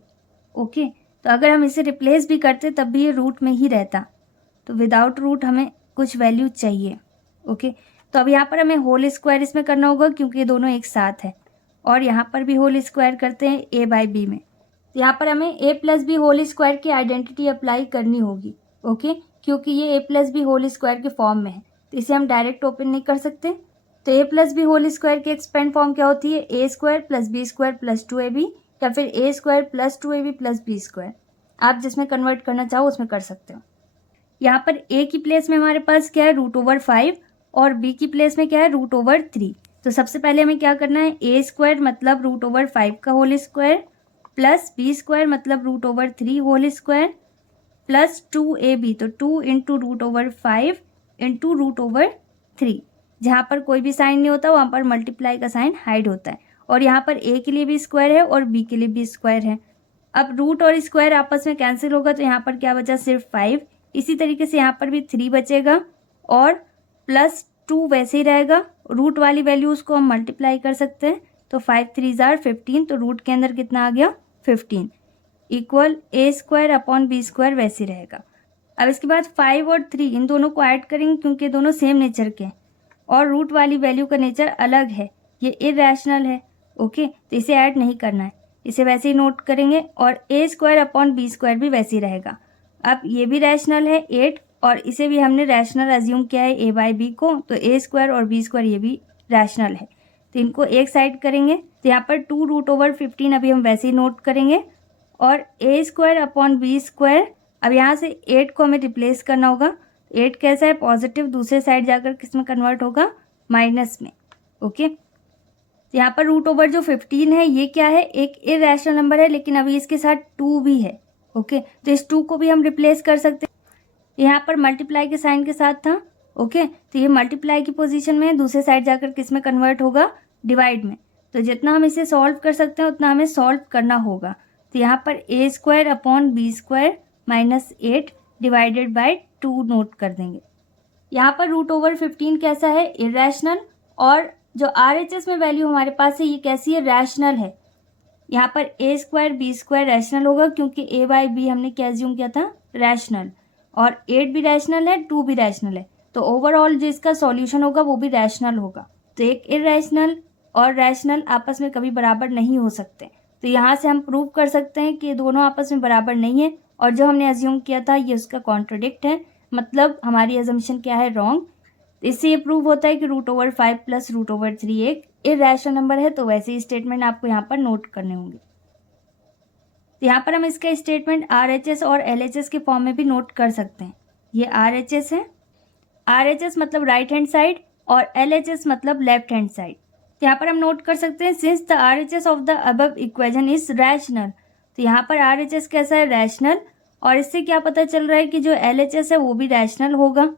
Okay, तो अगर हम इसे रिप्लेस भी करते तब भी ये रूट में ही रहता। तो विदाउट रूट हमें कुछ वैल्यू चाहिए। ओके, तो अब यहाँ पर हमें होल स्क्वायर इसमें करना होगा, क्योंकि ये दोनों एक साथ है। और यहाँ पर भी होल स्क्वायर करते हैं a/b में। तो यहाँ पर हमें a+b होल स्क्वायर की आइडेंटिटी अप्लाई करनी होगी। ओके, क्योंकि ये a+b होल स्क्वायर के फॉर्म में है, तो इसे हम डायरेक्ट ओपन नहीं कर सकते। तो a+b होल स्क्वायर की एक्सपेंड फॉर्म क्या होती है, a² + b² + 2ab, या फिर a² + 2ab + b²। आप जिसमें कन्वर्ट करना चाहो उसमें कर सकते हो। यहाँ पर a की प्लेस में हमारे पास क्या है, √5, और b की प्लेस में क्या है, √3। तो सबसे पहले हमें क्या करना है, a² मतलब √5 का होल स्क्वायर प्लस b² मतलब √3 होल स्क्वायर प्लस 2ab, तो 2 इंटू √5 इंटू √3। जहाँ पर कोई भी साइन नहीं होता वहाँ पर मल्टीप्लाई का साइन हाइड होता है। और यहाँ पर a के लिए भी स्क्वायर है और b के लिए भी स्क्वायर है। अब रूट और स्क्वायर आपस में कैंसिल होगा, तो यहाँ पर क्या बचा, सिर्फ 5। इसी तरीके से यहाँ पर भी 3 बचेगा और प्लस 2 वैसे ही रहेगा। रूट वाली वैल्यूज़ को हम मल्टीप्लाई कर सकते हैं, तो 5 3 = 15, तो रूट के अंदर कितना आ गया, 15 इक्वल a² अपॉन b² वैसे ही रहेगा। अब इसके बाद 5 और 3 इन दोनों को ऐड करेंगे, क्योंकि दोनों सेम नेचर के हैं और रूट वाली वैल्यू का नेचर अलग है, ये इरैशनल है। ओके, तो इसे ऐड नहीं करना है, इसे वैसे ही नोट करेंगे। और a² अपॉन b² भी वैसे ही रहेगा। अब ये भी रैशनल है 8, और इसे भी हमने रैशनल अज्यूम किया है a/b को, तो a² और b² ये भी रैशनल है। तो इनको एक साइड करेंगे, तो यहाँ पर 2√15 अभी हम वैसे ही नोट करेंगे। और a² अपॉन b², अब यहाँ से 8 को हमें रिप्लेस करना होगा। 8 कैसा है, पॉजिटिव, दूसरे साइड जाकर किस में कन्वर्ट होगा, माइनस में। ओके, तो यहाँ पर √ जो 15 है ये क्या है, एक इरैशनल नंबर है, लेकिन अभी इसके साथ 2 भी है। ओके, तो इस 2 को भी हम रिप्लेस कर सकते हैं। यहाँ पर मल्टीप्लाई के साइन के साथ था। ओके, तो ये मल्टीप्लाई की पोजीशन में है, दूसरे साइड जाकर किस में कन्वर्ट होगा, डिवाइड में। तो जितना हम इसे सॉल्व कर सकते हैं उतना हमें सॉल्व करना होगा। तो यहाँ पर a² upon b² minus 8 divided by 2 note कर देंगे। यहाँ पर √15 कैसा है, इरैशनल, और जो RHS में वैल्यू हमारे पास है ये कैसी है, रैशनल है। यहाँ पर a² b² रैशनल होगा, क्योंकि a/b हमने क्या एज्यूम किया था, रैशनल, और 8 भी रैशनल है, 2 भी रैशनल है। तो ओवरऑल जो इसका सॉल्यूशन होगा वो भी रैशनल होगा। तो एक इरैशनल और रैशनल आपस में कभी बराबर नहीं हो सकते। तो यहाँ से हम प्रूव कर सकते हैं कि दोनों आपस में बराबर नहीं है, और जो हमने अज्यूम किया था ये उसका कॉन्ट्रडिक्ट है, मतलब हमारी अजम्पशन क्या है, रॉन्ग। इससे ये प्रूव होता है कि √5 प्लस √3 एक इरैशनल नंबर है। तो वैसे ही स्टेटमेंट आपको यहाँ पर नोट करने होंगे। तो यहाँ पर हम इसका स्टेटमेंट RHS और LHS के फॉर्म में भी नोट कर सकते हैं। ये RHS है, RHS मतलब राइट हैंड साइड और LHS मतलब लेफ्ट हैंड साइड। तो यहाँ पर हम नोट कर सकते हैं since the RHS of the above equation is rational. तो यहाँ पर RHS कैसा है, रैशनल, और इससे क्या पता चल रहा है कि जो LHS है वो भी रैशनल होगा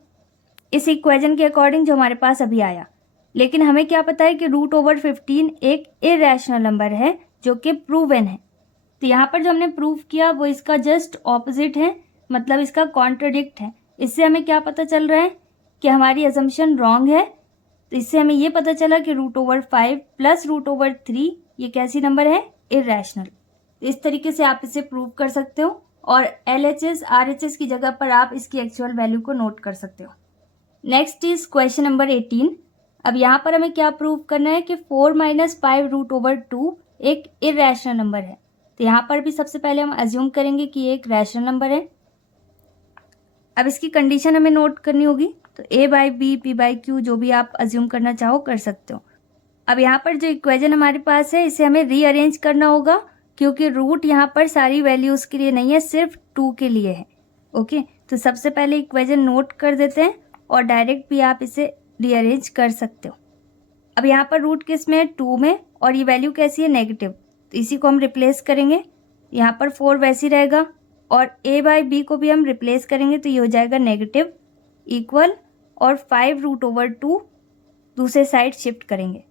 इस इक्वेशन के अकॉर्डिंग जो हमारे पास अभी आया। लेकिन हमें क्या पता है कि √15 एक इरैशनल नंबर है जो कि प्रूवन है। तो यहाँ पर जो हमने प्रूव किया वो इसका जस्ट ऑपोजिट है, मतलब इसका कॉन्ट्रडिक्ट है। इससे हमें क्या पता चल रहा है कि हमारी असम्पशन रॉन्ग है। तो इससे हमें ये पता चला कि √5 प्लस √3 ये कैसी नंबर है, इरैशनल। इस तरीके से आप इसे प्रूव कर सकते हो और LHS RHS की जगह पर आप इसकी एक्चुअल वैल्यू को नोट कर सकते हो। Next is question number 18। अब यहाँ पर हमें क्या प्रूव करना है कि 4 - 5 √2 एक इरैशनल नंबर है। तो यहाँ पर भी सबसे पहले हम अज्यूम करेंगे कि ये एक रैशनल नंबर है। अब इसकी कंडीशन हमें नोट करनी होगी। तो A/B P/Q जो भी आप अज्यूम करना चाहो कर सकते हो। अब यहाँ पर जो इक्वेशन हमारे पास है इसे हमें रीअरेंज करना होगा क्योंकि रूट यहाँ पर सारी वैल्यूज़ के लिए नहीं है, सिर्फ 2 के लिए है। ओके, तो सबसे पहले इक्वेशन नोट कर देते हैं और डायरेक्ट भी आप इसे रीअरेंज कर सकते हो। अब यहाँ पर रूट किस में है, 2 में, और ये वैल्यू कैसी है, नेगेटिव। तो इसी को हम रिप्लेस करेंगे। यहाँ पर 4 वैसी रहेगा और A/B को भी हम रिप्लेस करेंगे तो ये हो जाएगा नेगेटिव इक्वल, और 5 √2 दूसरे साइड शिफ्ट करेंगे।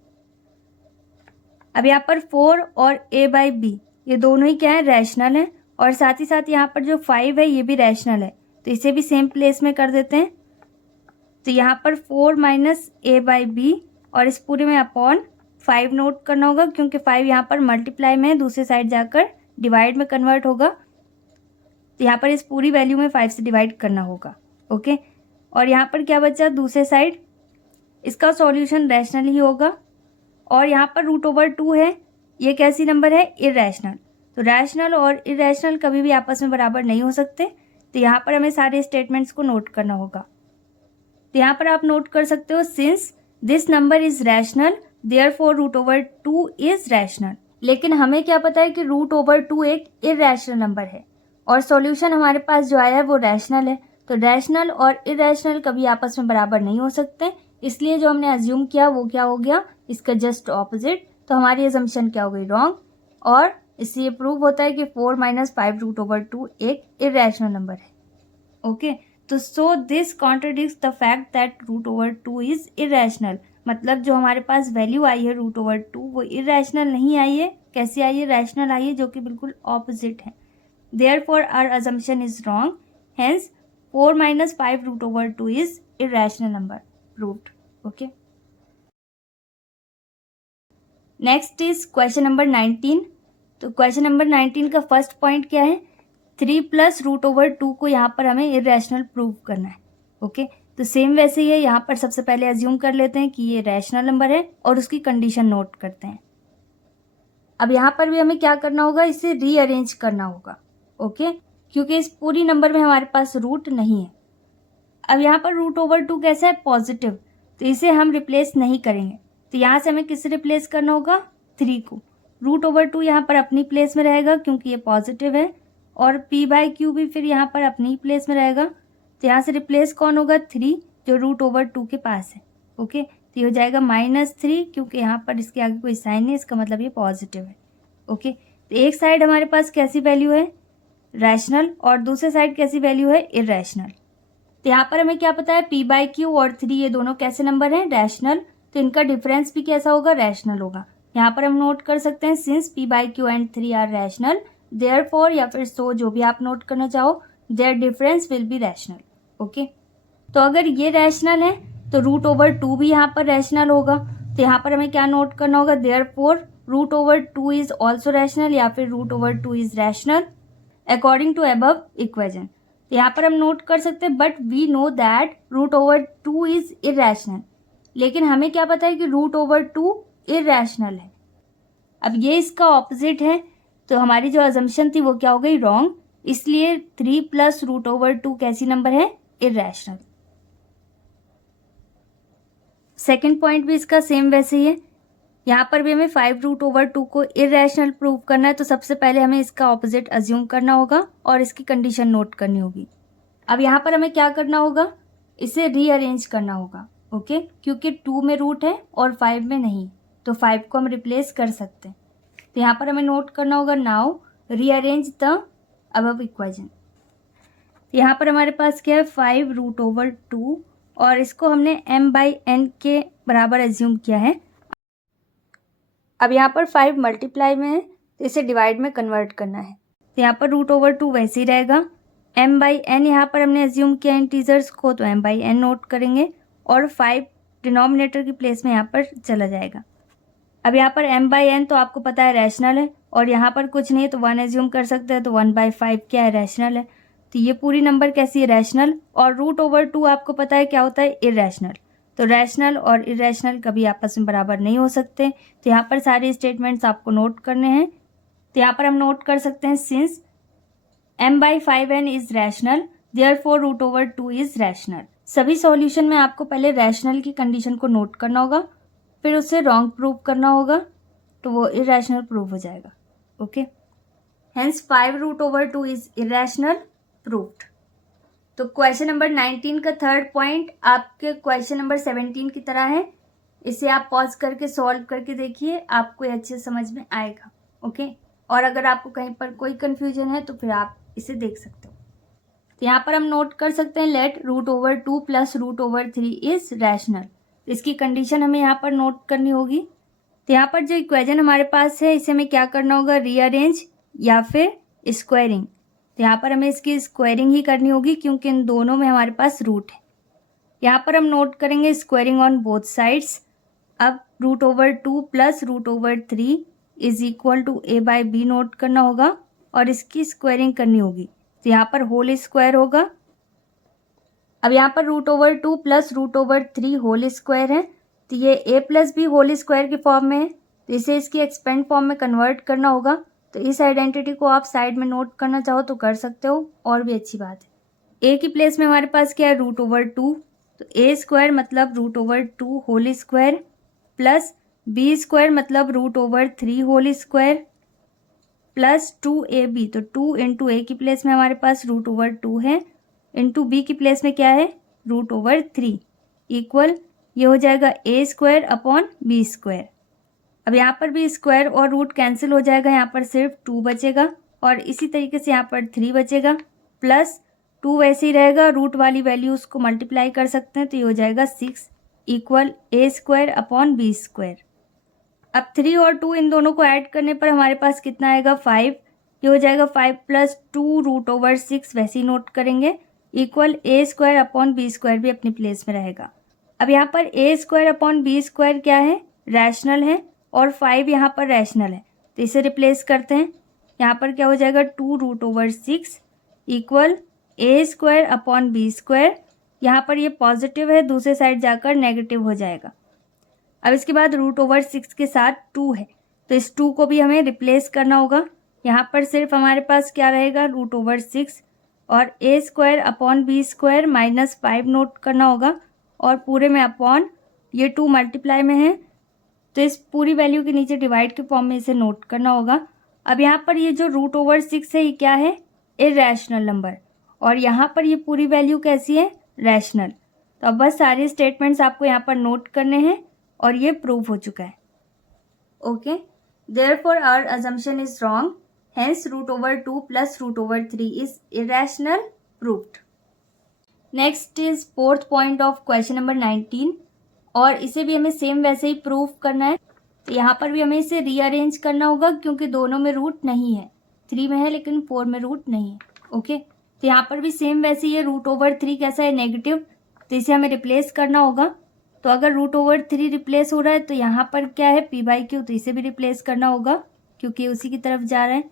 अब यहाँ पर 4 और A/B ये दोनों ही क्या है, रैशनल है, और साथ ही साथ यहाँ पर जो 5 है ये भी रैशनल है। तो इसे भी सेम प्लेस में कर देते हैं। तो यहाँ पर 4 - A/B और इस पूरे में अपॉन 5 नोट करना होगा क्योंकि 5 यहाँ पर मल्टीप्लाई में है, दूसरे साइड जाकर डिवाइड में कन्वर्ट होगा। तो यहाँ पर इस पूरी वैल्यू में 5 से डिवाइड करना होगा। ओके, और यहाँ पर क्या बचा, दूसरे साइड इसका सॉल्यूशन रैशनल ही होगा। और यहाँ पर √2 है, ये कैसी नंबर है, इरैशनल। तो रैशनल और इरैशनल कभी भी आपस में बराबर नहीं हो सकते। तो यहाँ पर हमें सारे स्टेटमेंट्स को नोट करना होगा। तो यहाँ पर आप नोट कर सकते हो since this number is rational therefore √2 is rational. लेकिन हमें क्या पता है कि √2 एक इरैशनल नंबर है और सॉल्यूशन हमारे पास जो आया है वो रैशनल है। तो रैशनल और इरैशनल कभी आपस में बराबर नहीं हो सकते, इसलिए जो हमने अज्यूम किया वो क्या हो गया, इसका जस्ट ऑपोजिट। तो हमारी असम्पशन क्या हो गई, रॉन्ग, और इससे ये प्रूव होता है कि 4 - 5 √2 एक इरैशनल नंबर है। ओके, तो so this contradicts the fact that √2 is irrational. मतलब जो हमारे पास वैल्यू आई है √2 वो इरैशनल नहीं आई है, कैसी आई है, रैशनल आई है, जो कि बिल्कुल ऑपोजिट है। Therefore our assumption is wrong. Hence 4 - 5 √2 is irrational number proved. Okay. Next is question number 19. तो क्वेश्चन नंबर 19 का फर्स्ट पॉइंट क्या है, 3 + √2 को यहाँ पर हमें इरेशनल प्रूव करना है। ओके, तो सेम वैसे ही है, यहाँ पर सबसे पहले अज्यूम कर लेते हैं कि ये रैशनल नंबर है और उसकी कंडीशन नोट करते हैं। अब यहाँ पर भी हमें क्या करना होगा, इसे रीअरेंज करना होगा। ओके, क्योंकि इस पूरी नंबर में हमारे पास रूट नहीं है। अब यहाँ पर √2 कैसा है, पॉजिटिव, तो इसे हम रिप्लेस नहीं करेंगे। तो यहाँ से हमें किससे रिप्लेस करना होगा, 3 को। √2 यहाँ पर अपनी प्लेस में रहेगा क्योंकि ये पॉजिटिव है, और P/Q भी फिर यहाँ पर अपनी प्लेस में रहेगा। तो यहाँ से रिप्लेस कौन होगा, 3 जो √2 के पास है। ओके, तो ये हो जाएगा -3 क्योंकि यहाँ पर इसके आगे कोई साइन नहीं, इसका मतलब ये पॉजिटिव है। ओके, तो एक साइड हमारे पास कैसी वैल्यू है, रैशनल, और दूसरे साइड कैसी वैल्यू है, इरैशनल। तो यहाँ पर हमें क्या पता है, P/Q और 3 ये दोनों कैसे नंबर हैं, रैशनल, तो इनका डिफरेंस भी कैसा होगा, रैशनल होगा। यहाँ पर हम नोट कर सकते हैं since P/Q and 3 are rational, therefore या फिर सो जो भी आप नोट करना चाहो, their difference will be rational. Okay, तो अगर ये रैशनल है तो √2 भी यहाँ पर रैशनल होगा। तो यहाँ पर हमें क्या नोट करना होगा, देयरफॉर √2 इज ऑल्सो रैशनल या फिर √2 is rational according to above equation. तो यहाँ पर हम नोट कर सकते हैं but we know that √2 is irrational, लेकिन हमें क्या पता है कि √2 इरैशनल है। अब ये इसका ऑपोजिट है, तो हमारी जो अजम्पशन थी वो क्या हो गई, रॉन्ग। इसलिए 3 + √2 कैसी नंबर है, इरैशनल। सेकेंड पॉइंट भी इसका सेम वैसे ही है, यहाँ पर भी हमें 5√/2 को इरेशनल प्रूव करना है, तो सबसे पहले हमें इसका ऑपोजिट अज्यूम करना होगा और इसकी कंडीशन नोट करनी होगी। अब यहाँ पर हमें क्या करना होगा, इसे रीअरेंज करना होगा, ओके, क्योंकि 2 में रूट है और 5 में नहीं, तो 5 को हम रिप्लेस कर सकते हैं। तो यहाँ पर हमें नोट करना होगा, now rearrange the above equation. यहाँ पर हमारे पास क्या है, 5√/2 और इसको हमने m/n के बराबर एज्यूम किया है। अब यहाँ पर 5 मल्टीप्लाई में है, तो इसे डिवाइड में कन्वर्ट करना है। तो यहाँ पर √/2 वैसे ही रहेगा। m/n यहाँ पर हमने एज्यूम किया इंटीजर्स को, तो m/n नोट करेंगे और 5 डिनोमिनेटर की प्लेस में यहाँ पर चला जाएगा। अब यहाँ पर m/n तो आपको पता है रैशनल है, और यहाँ पर कुछ नहीं है तो 1 एज्यूम कर सकते हैं, तो 1/5 क्या है, रैशनल है। तो ये पूरी नंबर कैसी है, रैशनल। और √/2 आपको पता है क्या होता है, इरेशनल। तो रैशनल और इरेशनल कभी आपस में बराबर नहीं हो सकते। तो यहाँ पर सारे स्टेटमेंट्स आपको नोट करने हैं। तो यहाँ पर हम नोट कर सकते हैं, since m/5n is rational therefore √/2 is rational. सभी सॉल्यूशन में आपको पहले रैशनल की कंडीशन को नोट करना होगा, फिर उसे रॉन्ग प्रूव करना होगा, तो वो इरेशनल प्रूव हो जाएगा, okay. Hence 5√/2 is irrational proved. तो क्वेश्चन नंबर 19 का थर्ड पॉइंट आपके क्वेश्चन नंबर 17 की तरह है। इसे आप पॉज करके सॉल्व करके देखिए, आपको ये अच्छे समझ में आएगा, ओके। और अगर आपको कहीं पर कोई कंफ्यूजन है तो फिर आप इसे देख सकते हो। तो यहाँ पर हम नोट कर सकते हैं, लेट √/2 प्लस √/3 इज रैशनल। इसकी कंडीशन हमें यहाँ पर नोट करनी होगी। तो यहाँ पर जो इक्वेशन हमारे पास है, इसे हमें क्या करना होगा, रीअरेंज या फिर स्क्वायरिंग। तो यहाँ पर हमें इसकी स्क्वायरिंग ही करनी होगी, क्योंकि इन दोनों में हमारे पास रूट है। यहाँ पर हम नोट करेंगे स्क्वायरिंग ऑन बोथ साइड्स। अब √/2 plus √/3 is equal to a/b note करना होगा और इसकी स्क्वायरिंग करनी होगी। तो यहाँ पर होल स्क्वायर होगा। अब यहाँ पर √/2 प्लस √/3 होल स्क्वायर है, तो ये a+b होल स्क्वायर के फॉर्म में है, तो इसे इसकी एक्सपेंड फॉर्म में कन्वर्ट करना होगा। तो इस आइडेंटिटी को आप साइड में नोट करना चाहो तो कर सकते हो, और भी अच्छी बात है। a की प्लेस में हमारे पास क्या है, √/2, तो a² मतलब √/2 होल स्क्वायर प्लस b² मतलब √/3 होल स्क्वायर प्लस 2ab, तो 2 इंटू a की प्लेस में हमारे पास √/2 है, इंटू b की प्लेस में क्या है, √/3 इक्वल ये हो जाएगा a² अपॉन b²। अब यहाँ पर भी स्क्वायर और रूट कैंसिल हो जाएगा, यहाँ पर सिर्फ 2 बचेगा, और इसी तरीके से यहाँ पर 3 बचेगा, प्लस 2 वैसे ही रहेगा, रूट वाली वैल्यूज को मल्टीप्लाई कर सकते हैं, तो ये हो जाएगा 6 इक्वल a² अपॉन b²। अब 3 और 2 इन दोनों को ऐड करने पर हमारे पास कितना आएगा, 5। ये हो जाएगा 5 प्लस 2 √/6 वैसे ही नोट करेंगे, इक्वल a² अपॉन b² भी अपनी प्लेस में रहेगा। अब यहाँ पर a² अपॉन b² क्या है, रैशनल है, और 5 यहाँ पर रैशनल है, तो इसे रिप्लेस करते हैं। यहाँ पर क्या हो जाएगा, 2 √/6 इक्वल a² अपॉन b²। यहाँ पर ये पॉजिटिव है, दूसरे साइड जाकर नेगेटिव हो जाएगा। अब इसके बाद √/6 के साथ 2 है, तो इस 2 को भी हमें रिप्लेस करना होगा। यहाँ पर सिर्फ हमारे पास क्या रहेगा, √/6 और a² upon b² minus 5 note करना होगा, और पूरे में अपॉन ये 2 मल्टीप्लाई में है, तो इस पूरी वैल्यू के नीचे डिवाइड के फॉर्म में इसे नोट करना होगा। अब यहाँ पर ये जो √/6 है, ये क्या है, इरेशनल नंबर, और यहाँ पर ये पूरी वैल्यू कैसी है, रैशनल। तो अब बस सारे स्टेटमेंट्स आपको यहाँ पर नोट करने हैं, और ये प्रूव हो चुका है, okay. Therefore our assumption is wrong, hence √/2 plus √/3 is irrational proved. Next is fourth point of question number 19, और इसे भी हमें सेम वैसे ही प्रूव करना है। तो यहाँ पर भी हमें इसे रीअरेंज करना होगा, क्योंकि दोनों में रूट नहीं है, 3 में है लेकिन 4 में रूट नहीं है, ओके। तो यहाँ पर भी सेम वैसे ही √/3 कैसा है, नेगेटिव, तो इसे हमें रिप्लेस करना होगा। तो अगर √/3 रिप्लेस हो रहा है, तो यहाँ पर क्या है, p/q, तो इसे भी रिप्लेस करना होगा, क्योंकि उसी की तरफ जा रहा है,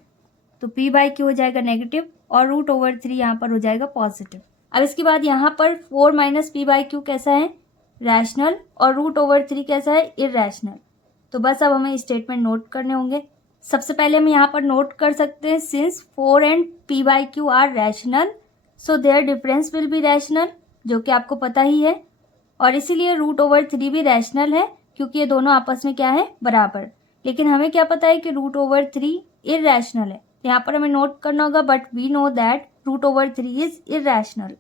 तो p/q हो जाएगा नेगेटिव, और √/3 यहाँ पर हो जाएगा पॉजिटिव। अब इसके बाद यहाँ पर 4 माइनस p/q कैसा है, रैशनल, और √/3 कैसा है, इरेशनल। तो बस अब हमें स्टेटमेंट नोट करने होंगे। सबसे पहले हम यहाँ पर नोट कर सकते हैं, since 4 and p/q are rational, so their difference will be rational, जो कि आपको पता ही है, और इसीलिए √/3 भी रैशनल है, क्योंकि ये दोनों आपस में क्या है, बराबर। लेकिन हमें क्या पता है कि √3 इररेशनल है, यहाँ पर हमें नोट करना होगा, but we know that √3 is irrational.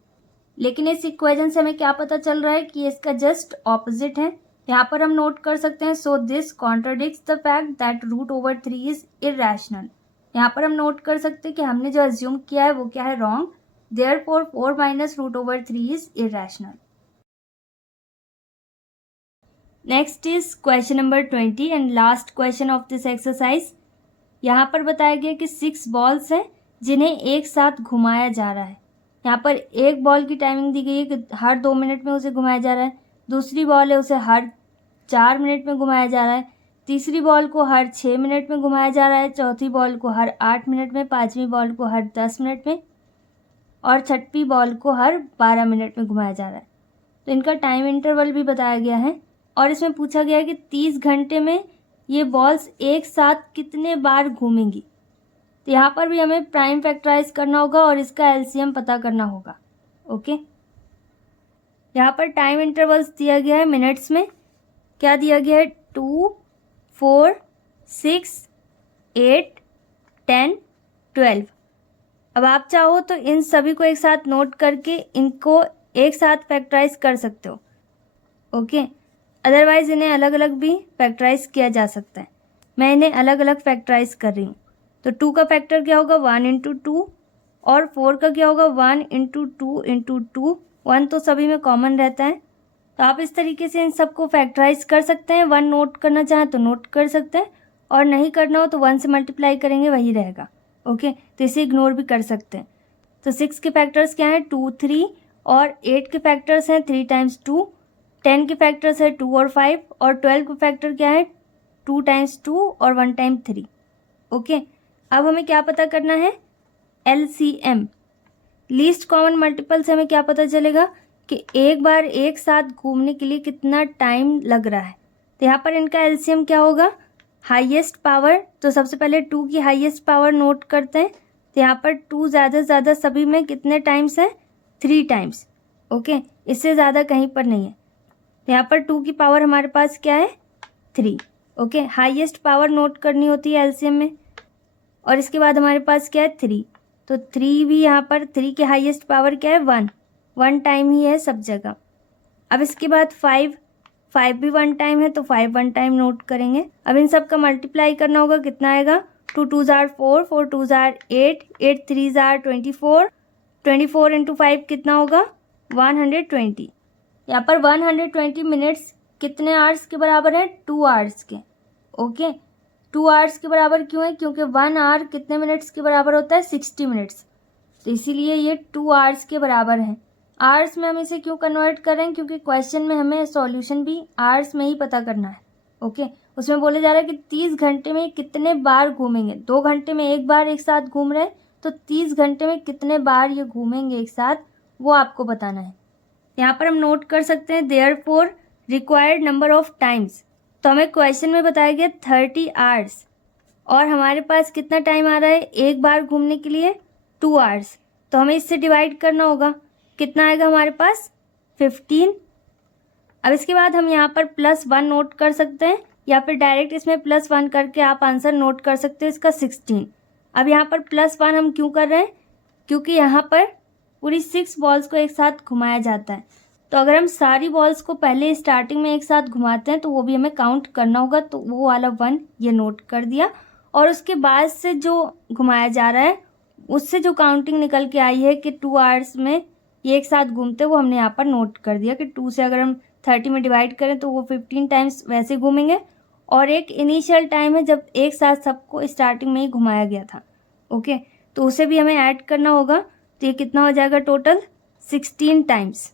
लेकिन इस इक्वेशन से हमें क्या पता चल रहा है कि इसका जस्ट ऑपोजिट है। यहाँ पर हम नोट कर सकते हैं, so this contradicts the fact that √3 is irrational. यहाँ पर हम नोट कर सकते हैं कि हमने जो अज्यूम किया है वो क्या है, wrong. Therefore 4 minus √3 is irrational. Next is question number 20 and last question of this exercise. यहाँ पर बताया गया कि 6 बॉल्स हैं जिन्हें एक साथ घुमाया जा रहा है। यहाँ पर एक बॉल की टाइमिंग दी गई है कि हर 2 मिनट में उसे घुमाया जा रहा है, दूसरी बॉल है उसे हर 4 मिनट में घुमाया जा रहा है, तीसरी बॉल को हर 6 मिनट में घुमाया जा रहा है, चौथी बॉल को हर 8 मिनट में, पाँचवीं बॉल को हर 10 मिनट में और छठवीं बॉल को हर 12 मिनट में घुमाया जा रहा है। तो इनका टाइम इंटरवल भी बताया गया है और इसमें पूछा गया है कि 30 घंटे में ये बॉल्स एक साथ कितने बार घूमेंगी। तो यहाँ पर भी हमें प्राइम फैक्टराइज करना होगा और इसका एलसीएम पता करना होगा। ओके, यहाँ पर टाइम इंटरवल्स दिया गया है मिनट्स में। क्या दिया गया है, 2, 4, 6, 8, 10, 12। अब आप चाहो तो इन सभी को एक साथ नोट करके इनको एक साथ फैक्टराइज कर सकते हो। ओके, अदरवाइज इन्हें अलग अलग भी फैक्टराइज किया जा सकता है। मैं इन्हें अलग अलग फैक्टराइज कर रही हूँ। तो 2 का फैक्टर क्या होगा, 1 × 2 और 4 का क्या होगा, 1 × 2 × 2। 1 तो सभी में कॉमन रहता है, तो आप इस तरीके से इन सबको फैक्टराइज कर सकते हैं। 1 नोट करना चाहें तो नोट कर सकते हैं और नहीं करना हो तो 1 से मल्टीप्लाई करेंगे, वही रहेगा। ओके, तो इसे इग्नोर भी कर सकते हैं। तो 6 के फैक्टर्स क्या हैं, 2, 3 और 8 के फैक्टर्स हैं 3 × 2, 10 के फैक्टर्स है 2 और 5 और 12 का फैक्टर क्या है, 2 × 2 और 1 × 3। ओके, अब हमें क्या पता करना है, एलसीएम, लीस्ट कॉमन मल्टीपल से हमें क्या पता चलेगा कि एक बार एक साथ घूमने के लिए कितना टाइम लग रहा है। तो यहाँ पर इनका एलसीएम क्या होगा, हाईएस्ट पावर। तो सबसे पहले 2 की हाईएस्ट पावर नोट करते हैं। तो यहाँ पर 2 ज़्यादा से ज़्यादा सभी में कितने टाइम्स है, 3 टाइम्स। ओके, इससे ज़्यादा कहीं पर नहीं है। तो यहाँ पर 2 की पावर हमारे पास क्या है, 3। ओके, हाईएस्ट पावर नोट करनी होती है एलसीएम में और इसके बाद हमारे पास क्या है, 3। तो 3 भी यहाँ पर 3 की हाईएस्ट पावर क्या है, 1 टाइम ही है सब जगह। अब इसके बाद 5 भी 1 टाइम है तो 5 1 टाइम नोट करेंगे। अब इन सब का मल्टीप्लाई करना होगा, कितना आएगा, 2 2 = 4, 4 2 = 8, 8 3 = 24, 24 × 5 कितना होगा, 120। यहाँ पर 120 मिनट्स कितने आवर्स के बराबर है, 2 आवर्स के। ओके, 2 आवर्स के बराबर क्यों है, क्योंकि 1 आवर कितने मिनट्स के बराबर होता है, 60 मिनट्स। तो इसीलिए ये 2 आवर्स के बराबर है। आवर्स में हम इसे क्यों कन्वर्ट कर रहे हैं, क्योंकि क्वेश्चन में हमें सॉल्यूशन भी आवर्स में ही पता करना है। ओके, उसमें बोले जा रहा है कि 30 घंटे में कितने बार घूमेंगे। 2 घंटे में एक बार एक साथ घूम रहे हैं, तो 30 घंटे में कितने बार ये घूमेंगे एक साथ, वो आपको बताना है। यहाँ पर हम नोट कर सकते हैं, therefore required number of times. तो हमें क्वेश्चन में बताया गया 30 आवर्स और हमारे पास कितना टाइम आ रहा है एक बार घूमने के लिए, 2 आवर्स। तो हमें इससे डिवाइड करना होगा, कितना आएगा हमारे पास, 15। अब इसके बाद हम यहाँ पर +1 नोट कर सकते हैं या फिर डायरेक्ट इसमें +1 करके आप आंसर नोट कर सकते हो इसका, 16। अब यहाँ पर +1 हम क्यों कर रहे हैं, क्योंकि यहाँ पर पूरी 6 बॉल्स को एक साथ घुमाया जाता है। तो अगर हम सारी बॉल्स को पहले स्टार्टिंग में एक साथ घुमाते हैं तो वो भी हमें काउंट करना होगा। तो वो वाला 1 ये नोट कर दिया और उसके बाद से जो घुमाया जा रहा है उससे जो काउंटिंग निकल के आई है कि 2 आवर्स में ये एक साथ घूमते, वो हमने यहाँ पर नोट कर दिया कि 2 से अगर हम 30 में डिवाइड करें तो वो 15 टाइम्स वैसे घूमेंगे और एक इनिशियल टाइम है जब एक साथ सबको स्टार्टिंग में ही घुमाया गया था। ओके, तो उसे भी हमें ऐड करना होगा। तो ये कितना हो जाएगा, total 16 times.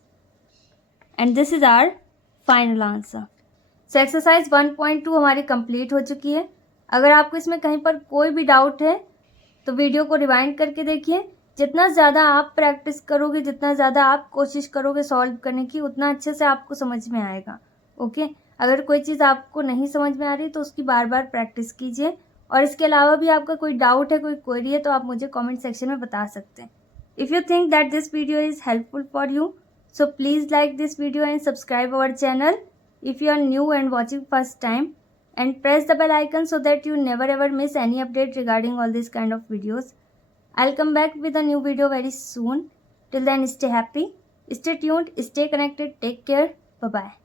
And this is our final answer. So exercise 1.2 हमारी कंप्लीट हो चुकी है। अगर आपको इसमें कहीं पर कोई भी डाउट है तो वीडियो को रिवाइंड करके देखिए। जितना ज़्यादा आप प्रैक्टिस करोगे, जितना ज़्यादा आप कोशिश करोगे सॉल्व करने की, उतना अच्छे से आपको समझ में आएगा। ओके, अगर कोई चीज़ आपको नहीं समझ में आ रही तो उसकी बार बार प्रैक्टिस कीजिए। और इसके अलावा भी आपका कोई डाउट है, कोई क्वेरी है तो आप मुझे कमेंट सेक्शन में बता सकते हैं। If you think that this video is helpful for you, so please like this video and subscribe our channel. if you are new and watching first time, and press the bell icon so that you never ever miss any update regarding all these kind of videos. I'll come back with a new video very soon. Till then, stay happy, stay tuned, stay connected, take care, bye bye.